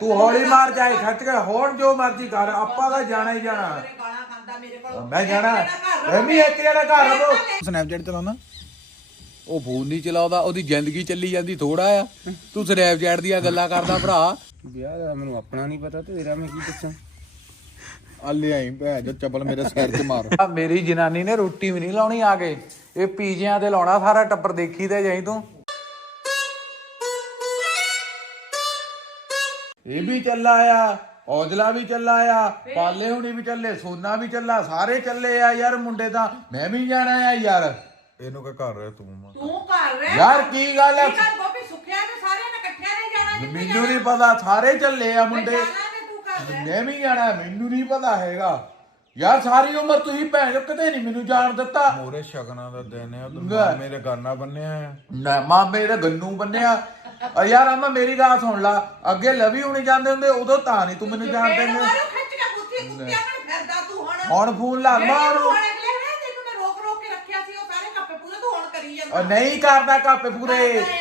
ਤੂੰ ਹੌਲੀ ਮਾਰ ਜਾਏ ਖੱਟ ਕੇ ਹੋਰ ਜੋ ਮਰਜ਼ੀ ਕਰ ਆਪਾਂ ਤਾਂ ਜਾਣਾ ਹੀ ਜਾਣਾ। ਮੇਰੇ ਗਾਲਾਂ ਖਾਂਦਾ ਮੇਰੇ ਕੋਲ ਮੈਂ ਜਾਣਾ। ਐਵੇਂ ਇੱਕ ਜਣਾ ਘਰ ਰਹੋ ਸਨੈਪਚੈਟ ਚਲਾਉਣਾ ਉਹ ਫੋਨ ਨਹੀਂ ਚਲਾਉਂਦਾ ਉਹਦੀ ਜ਼ਿੰਦਗੀ ਚੱਲੀ ਜਾਂਦੀ ਥੋੜਾ ਆ। ਤੂੰ ਸਨੈਪਚੈਟ ਦੀਆਂ ਗੱਲਾਂ ਕਰਦਾ ਭਰਾ। ਵਿਆਹ ਦਾ ਮੈਨੂੰ ਆਪਣਾ ਨਹੀਂ ਪਤਾ ਤੇਰਾ ਮੈਂ ਕੀ ਦੱਸਾਂ? ਅੱਲੇ ਆਈ ਭੈ ਜੋ ਚੱਪਲ ਮੇਰੇ ਸਿਰ 'ਚ ਮਾਰ। ਮੇਰੀ ਜਨਾਨੀ ਨੇ ਰੋਟੀ ਵੀ ਨਹੀਂ ਲਾਉਣੀ ਆ ਕੇ। ਇਹ ਪੀਜਿਆਂ ਤੇ ਲਾਉਣਾ ਸਾਰਾ ਟੱਬਰ ਦੇਖੀ ਤੇ ਜਾਈ ਤੂੰ। ਇਹ ਵੀ ਚੱਲਾ ਆ ਔਜਲਾ ਵੀ ਚੱਲਾ ਆ ਪਾਲੇ ਹੁਣੀ ਵੀ ਚੱਲੇ ਸੋਨਾ ਵੀ ਚੱਲਾ ਸਾਰੇ ਚੱਲੇ ਆ ਯਾਰ ਮੁੰਡੇ ਤਾਂ। ਮੈਂ ਵੀ ਜਾਣਾ ਆ ਯਾਰ। ਇਹਨੂੰ ਕਹ ਘਰ ਰਹਿ ਤੂੰ ਤੂੰ ਘਰ ਰਹਿ। ਯਾਰ ਕੀ ਗੱਲ ਆ? ਕੀ ਗੱਲ ਗੋਪੀ ਸੁੱਖਿਆ ਤੇ ਸਾਰਿਆਂ ਨੇ ਇਕੱਠਿਆਂ ਨੇ ਜਾਣਾ ਜਿੱਥੇ ਮੈਨੂੰ ਨਹੀਂ ਪਤਾ ਸਾਰੇ ਚੱਲੇ ਆ ਮੁੰਡੇ। ਜਾਣਾ ਤੇ ਤੂੰ ਘਰ ਰਹਿ। ਮੈਂ ਵੀ ਜਾਣਾ ਮੈਨੂੰ ਨਹੀਂ ਪਤਾ ਹੈਗਾ। ਯਾਰ ਸਾਰੀ ਉਮਰ ਤੁਸੀਂ ਭੈਣ ਚੋ ਕਿਤੇ ਨਹੀਂ ਮੈਨੂੰ ਜਾਣ ਦਿੱਤਾ। ਮੋਰੇ ਸ਼ਗਨਾਂ ਦਾ ਦਿਨ ਹੈ ਉਧਰ ਲੈ। ਮੇਰੇ ਗਾਨਾ ਬੰਨਿਆ ਆ। ਨਾ ਮਾਮੇ ਦੇ ਗੰਨੂ ਬੰਨਿਆ। ਆ ਯਾਰ ਆਮਾ ਮੇਰੀ ਗੱਲ ਸੁਣ ਲਾ। ਅੱਗੇ ਲਵੀ ਹੁਣੀ ਜਾਂਦੇ ਹੁੰਦੇ ਉਦੋਂ ਤਾਂ ਨਹੀਂ ਤੂੰ ਮੈਨੂੰ ਜਾਣਦੇ ਨੇ ਮਾਰੂ ਖਿੱਚ ਕੇ ਬੁੱਥੀ ਕੁੱਤਿਆਂ ਨਾਲ ਫਿਰਦਾ ਤੂੰ ਹੁਣ। ਹੁਣ ਫੋਨ ਲਾ ਜਿਹੜੀ ਮਾਰੂ। ਤੂੰ ਹੁਣ ਅਗਲੇ ਨੇ ਤੈਨੂੰ ਮੈਂ ਰੋਕ ਰੋਕ ਕੇ ਰੱਖਿਆ ਸੀ ਉਹ ਸਾਰੇ ਕੱਪੇ ਪੂਰੇ ਤੂੰ ਹੁਣ ਕਰੀ ਜਾਂਦਾ। ਉਹ ਨਹੀਂ ਕਰਦਾ ਕਾਪੇ ਪੂਰੇ।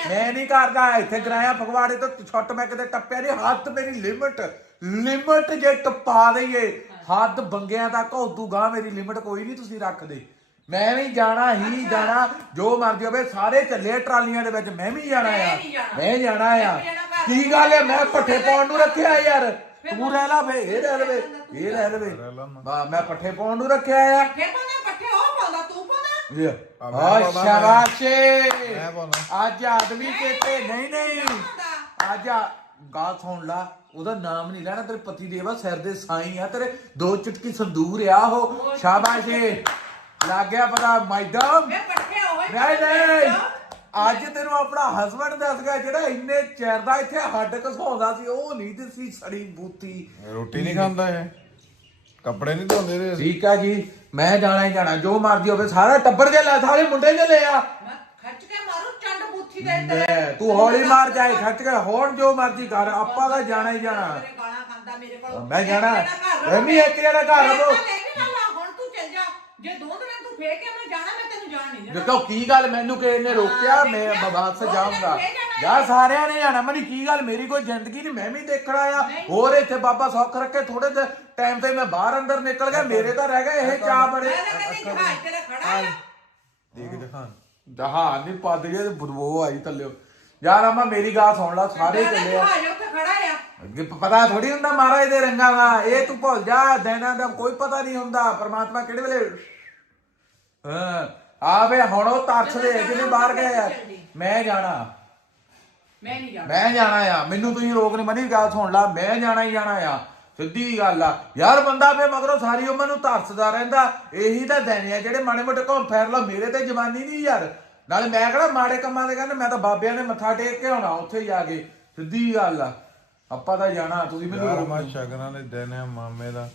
ਮੈਂ ਨਹੀਂ ਕਰਦਾ ਇੱਥੇ ਗਰਾਇਆ ਫਗਵਾੜੇ ਤੋਂ ਛੱਟ ਮੈਂ ਕਿਤੇ ਟੱਪਿਆ ਨਹੀਂ ਹੱਥ ਮੇਰੀ ਲਿਮਟ ਲਿਮਟ ਜੇ ਟੱਪਾ ਦਈਏ ਹੱਦ ਬੰਗਿਆਂ ਤੱਕ ਉਦੋਂ ਗਾਂ ਮੇਰੀ ਲਿਮਟ ਕੋਈ ਨਹੀਂ ਤੁਸੀਂ ਰੱਖਦੇ। ਮੈਂ ਵੀ ਜਾਣਾ ਹੀ ਜਾਣਾ ਜੋ ਮਰਜ਼ੀ ਹੋਵੇ ਸਾਰੇ ਚੱਲੇ ਟਰਾਲੀਆਂ ਦੇ ਵਿੱਚ ਮੈਂ ਵੀ ਜਾਣਾ ਆ। ਮੈਂ ਜਾਣਾ ਆ। ਕੀ ਗੱਲ ਹੈ ਮੈਂ ਪੱਠੇ ਪਾਉਣ ਨੂੰ ਰੱਖਿਆ ਯਾਰ। ਤੂੰ ਰਹਿ ਲਾ ਫੇ ਇਹ ਰਹਿ ਲਵੇ ਇਹ ਰਹਿ ਲਵੇ। ਬਾ ਮੈਂ ਪੱਠੇ ਪਾਉਣ ਨੂੰ ਰੱਖਿਆ ਆ। ਸ਼ਾਬਾਸ਼ੇ। ਅੱਜ ਆਦਮੀ ਕਿਤੇ ਨਹੀਂ ਨਹੀਂ ਅੱਜ ਗੱਲ ਸੁਣ ਲਾ ਉਹਦਾ ਨਾਮ ਨਹੀਂ ਲੈਣਾ ਤੇਰੇ ਪਤੀ ਦੇਵਾ ਸਿਰ ਦੇ ਸਾਈ ਆ ਤੇਰੇ ਦੋ ਚੁਟਕੀ ਸੰਦੂਰ ਆ ਉਹ। ਸ਼ਾਬਾਸ਼ੇ। ਲੱਗ ਗਿਆ ਪਤਾ ਮੈਡਮ ਵੇ ਪੱਠੇ ਹੋਏ ਨਹੀਂ। ਨਹੀਂ ਅੱਜ ਤੈਨੂੰ ਆਪਣਾ ਹਸਬੰਡ ਦੱਸ ਗਿਆ ਜਿਹੜਾ ਇੰਨੇ ਚਿਰ ਦਾ ਇੱਥੇ ਹੱਡ ਘਸਾਉਂਦਾ ਸੀ ਉਹ ਨਹੀਂ ਦਿਸੀ ਸੜੀ ਬੂਤੀ ਰੋਟੀ ਨਹੀਂ ਖਾਂਦਾ ਇਹ। ਕੱਪੜੇ ਨਹੀਂ ਧੋਂਦੇ ਅਸੀਂ। ਠੀਕ ਆ ਜੀ ਮੈਂ ਜਾਣਾ ਹੀ ਜਾਣਾ। ਜੋ ਮਰਜ਼ੀ ਹੋਵੇ ਸਾਰਾ ਟੱਬਰ ਦੇ ਲੈ ਸਾਰੇ ਮੁੰਡੇ ਚੱਲੇ ਆ। ਮੈਂ ਖਿੱਚ ਕੇ ਮਾਰੂ ਚੰਡ ਬੁੱਥੀ ਦੇ ਲੈ, ਤੂੰ ਹੌਲੀ ਮਾਰ ਜਾਏ ਖੱਟ ਕੇ। ਹੋਰ ਜੋ ਮਰਜ਼ੀ ਕਰ ਆਪਾਂ ਤਾਂ ਜਾਣਾ ਹੀ ਜਾਣਾ। ਮੇਰੇ ਗਾਲਾਂ ਖਾਂਦਾ ਮੇਰੇ ਕੋਲ ਮੈਂ ਜਾਣਾ ਇੱਕ ਜਣਾ। ਘਰ ਐਵੇਂ ਇੱਕ ਜਣਾ ਘਰ ਮੈਂ ਜਾ ਜੇ ਦੋ ਦਿਨ ਤੂੰ ਫੇਰ ਕੇ ਮੈਂ ਜਾਣਾ ਮੈਂ ਤੈਨੂੰ ਜਾਣ ਨਹੀਂ ਦੇਣਾ। ਦੇਖੋ ਕੀ ਗੱਲ ਮੈਨੂੰ ਕਿਸੇ ਨੇ ਰੋਕਿਆ? ਮੈਂ ਦੇਖਿਆ, ਬਵਾਸ ਦੋ ਜਾਊਂਗਾ ਦਿਨ ਫੇਰ ਜਾਣਾ ਯਾਰ। ਸਾਰਿਆਂ ਨੇ ਜਾਣਾ। ਮਨੀ ਕੀ ਗੱਲ? ਮੇਰੀ ਕੋਈ ਜ਼ਿੰਦਗੀ ਨਹੀਂ ਮੈਂ ਵੀ ਦੇਖਣਾ ਆ। ਹੋਰ ਇੱਥੇ ਬਾਬਾ ਸੁੱਖ ਰੱਖੇ ਥੋੜੇ ਟਾਈਮ ਤੇ ਮੈਂ ਬਾਹਰ ਅੰਦਰ ਨਿਕਲ ਗਿਆ। ਮੇਰੇ ਤਾਂ ਰਹਿ ਗਏ ਇਹ ਚਾਹ ਬੜੇ। ਮੈਂ ਤਾਂ ਕਹਿੰਦੀ ਜਹਾਜ਼ ਤੇਰੇ ਖੜਾ ਆ। ਦੇਖ ਦਿਖਾ ਜਹਾਨ ਨਹੀਂ ਪੱਦ ਗਏ ਤੇ ਬਦਬੂ ਆਈ ਥੱਲੇ। ਯਾਰ ਆਮਾ ਮੇਰੀ ਗੱਲ ਸੁਣ ਲੈ ਸਾਰੇ ਚੱਲੇ ਆ। ਜਹਾਜ਼ ਉੱਥੇ ਖੜਾ ਆ। ਅੱਗੇ ਪਤਾ ਥੋੜੀ ਹੁੰਦਾ ਮਹਾਰਾਜ ਦੇ ਰੰਗਾਂ ਦਾ ਇਹ ਤੂੰ ਭੁੱਲ ਜਾ ਦਿਨਾਂ ਦਾ ਕੋਈ ਪਤਾ ਨਹੀਂ ਹੁੰਦਾ ਪਰਮਾਤਮਾ ਕਿਹੜੇ ਵੇਲੇ ਹਾਂ ਆਵੇ ਹੁਣ ਉਹ ਤਰਸਦੇ ਜਿਹਨੇ ਬਾਹਰ ਗਏ ਆ। ਮੈਂ ਜਾਣਾ। ਮੈਂ ਨਹੀਂ ਜਾਣਾ। ਮੈਂ ਜਾਣਾ ਆ। ਮੈਨੂੰ ਤੁਸੀਂ ਰੋਕ ਨਹੀਂ ਮਨੀ ਗੱਲ ਸੁਣ ਲਾ ਮੈਂ ਜਾਣਾ ਹੀ ਜਾਣਾ ਆ। ਸਿੱਧੀ ਗੱਲ ਆ। ਯਾਰ ਬੰਦਾ ਫੇ ਮਗਰੋਂ ਸਾਰੀ ਉਮਰ ਨੂੰ ਤਰਸਦਾ ਰਹਿੰਦਾ। ਇਹੀ ਤਾਂ ਦਿਨ ਆ ਜਿਹੜੇ ਮਾੜੇ ਮੋਟੇ ਘੁੰਮ ਫਿਰ ਲਾ ਮੇਰੇ ਤੇ ਜਵਾਨੀ ਨਹੀਂ ਯਾਰ। ਨਾਲੇ ਮੈਂ ਕਿਹੜਾ ਮਾੜੇ ਕੰਮਾਂ ਦੇ ਕਹਿੰਦਾ ਮੈਂ ਤਾਂ ਬਾਬਿਆਂ ਦੇ ਮੱਥਾ ਟੇਕ ਕੇ ਆਉਣਾ ਉੱਥੇ ਜਾ ਕੇ। ਸਿੱਧੀ ਗੱਲ ਆ। ਆਪਾਂ ਤਾਂ ਜਾਣਾ ਤੁਸੀਂ ਮੈਨੂੰ ਯਾਰ ਮਾ ਸ਼ਗਨਾਂ ਦੇ ਦਿਨ ਹੈ ਮਾਮੇ ਦਾ।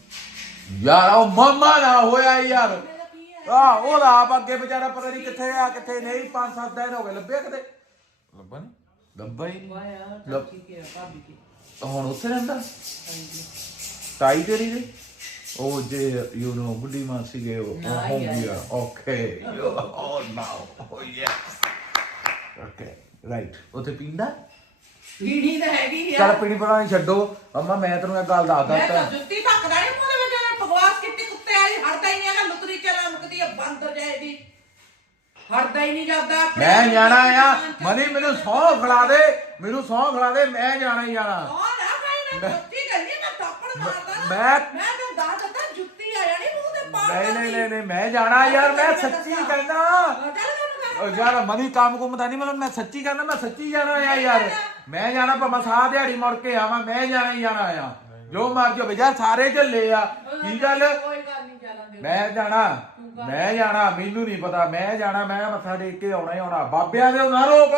ਯਾਰ ਉਹ ਮਾਮਾ ਨਾ ਹੋਇਆ ਯਾਰ। ਆ ਉਹਦਾ ਆਪ ਅੱਗੇ ਵਿਚਾਰਾ ਪਤਾ ਨਹੀਂ ਕਿੱਥੇ ਆ ਕਿੱਥੇ ਨਹੀਂ ਪੰਜ ਸੱਤ ਦਿਨ ਹੋ ਗਏ ਲੱਭਿਆ ਕਿਤੇ? ਲੱਭਾ ਨੀ? ਲੱਭਾ ਹੀ ਵਾਇਆ ਲੱਭ- ਹੁਣ ਉੱਥੇ ਰਹਿੰਦਾ? ਤਾਈ ਤੇਰੀ ਦੇ? ਉਹ ਜੇ ਯੂ نو ਬੁੱਢੀ ਮਾਸੀ ਗਏ ਉਹ ਨਾ, ਹੋ yeah, ਗਿਆ। Okay oh now oh yes okay right ਉੱਥੇ ਪੀਂਦਾ? ਪੀੜੀ ਤਾਂ ਹੈਗੀ ਆ। ਚੱਲ ਪੀਣੀ ਪੜਾਣੀ ਛੱਡੋ। ਅੰਮਾ ਮੈਂ ਤੈਨੂੰ ਇੱਕ ਗੱਲ ਦੱਸਦਾ ਮੈਂ ਤਾਂ ਤਾਂ ਜੁੱਤੀ ਧੱਕਦਾ ਨਹੀਂ ਮੂੰਹ ਦੇ ਵਿੱਚ ਉਹਨੇ ਬਕਵਾਸ ਕੀਤੀ ਕੁੱਤੇ ਵਾਲੀ ਹੜਦਾ ਹੀ ਨਹੀਂ ਹੈਗਾ ਲੁਤਰੀ ਚਲਾ ਮੁਕਦੀ ਆ ਬਾਂਦਰ ਜਾਏਗੀ ਹੜਦਾ ਹੀ ਨਹੀਂ ਜਾਂਦਾ ਆਪਣੇ ਮੈਂ ਜਾਣਾ ਆ। ਮਨੀ ਮੈਨੂੰ ਸੌਂ ਖਿਲਾ ਦੇ ਮੈਨੂੰ ਸੌਂ ਖਿਲਾ ਦੇ ਮੈਂ ਜਾਣਾ ਹੀ ਜਾਣਾ। ਕੌਣ ਆ ਭਾਈ ਮੈਂ ਜੁੱਤੀ ਕਰਨੀ ਮੈਂ ਥੱਪੜ ਮਾਰਦਾ। ਮੈਂ- ਮੈਂ ਤਾਂ ਦੱਸ ਦਿੱਤਾ ਜੁੱਤੀ ਆ ਜਾਣੀ ਮੂੰਹ ਤੇ ਪਾ ਨਹੀਂ ਨਹੀਂ ਨਹੀਂ ਨਹੀਂ ਮੈਂ ਜਾਣਾ ਯਾਰ ਮੈਂ ਸੱਚੀ ਕਹਿੰਦਾ। ਉਹ ਯਾਰ ਮਨੀ ਕੰਮ ਕੁਮ ਤਾਂ ਨਹੀਂ ਮਤਲਬ ਮੈਂ ਸੱਚੀ ਕਹਿੰਦਾ ਮੈਂ ਸੱਚੀ ਜਾਣਾ ਆ ਯਾਰ। ਮੈਂ ਜਾਣਾ ਭਾਵੇਂ ਸਾਹ ਦਿਹਾੜੀ ਮੁੜ ਕੇ ਆਵਾਂ ਮੈਂ ਜਾਣਾ ਹੀ ਜਾਣਾ ਆ। ਜੋ ਮਰਜ਼ੀ ਹੋਵੇ ਯਾਰ ਸਾਰੇ ਝੱਲੇ ਆ। ਕੀ ਗੱਲ ਕੋਈ ਗੱਲ ਨਹੀਂ ਚੱਲਣ ਦੇ ਮੈਂ ਜਾਣਾ ਮੈਂ ਜਾਣਾ ਮੈਨੂੰ ਨਹੀਂ ਪਤਾ। ਮੈਂ ਜਾਣਾ ਮੈਂ ਮੱਥਾ ਟੇਕ ਕੇ ਆਉਣਾ ਹੀ ਆਉਣਾ। ਬਾਬਿਆਂ ਦੇ ਨਾ ਰੋਕ।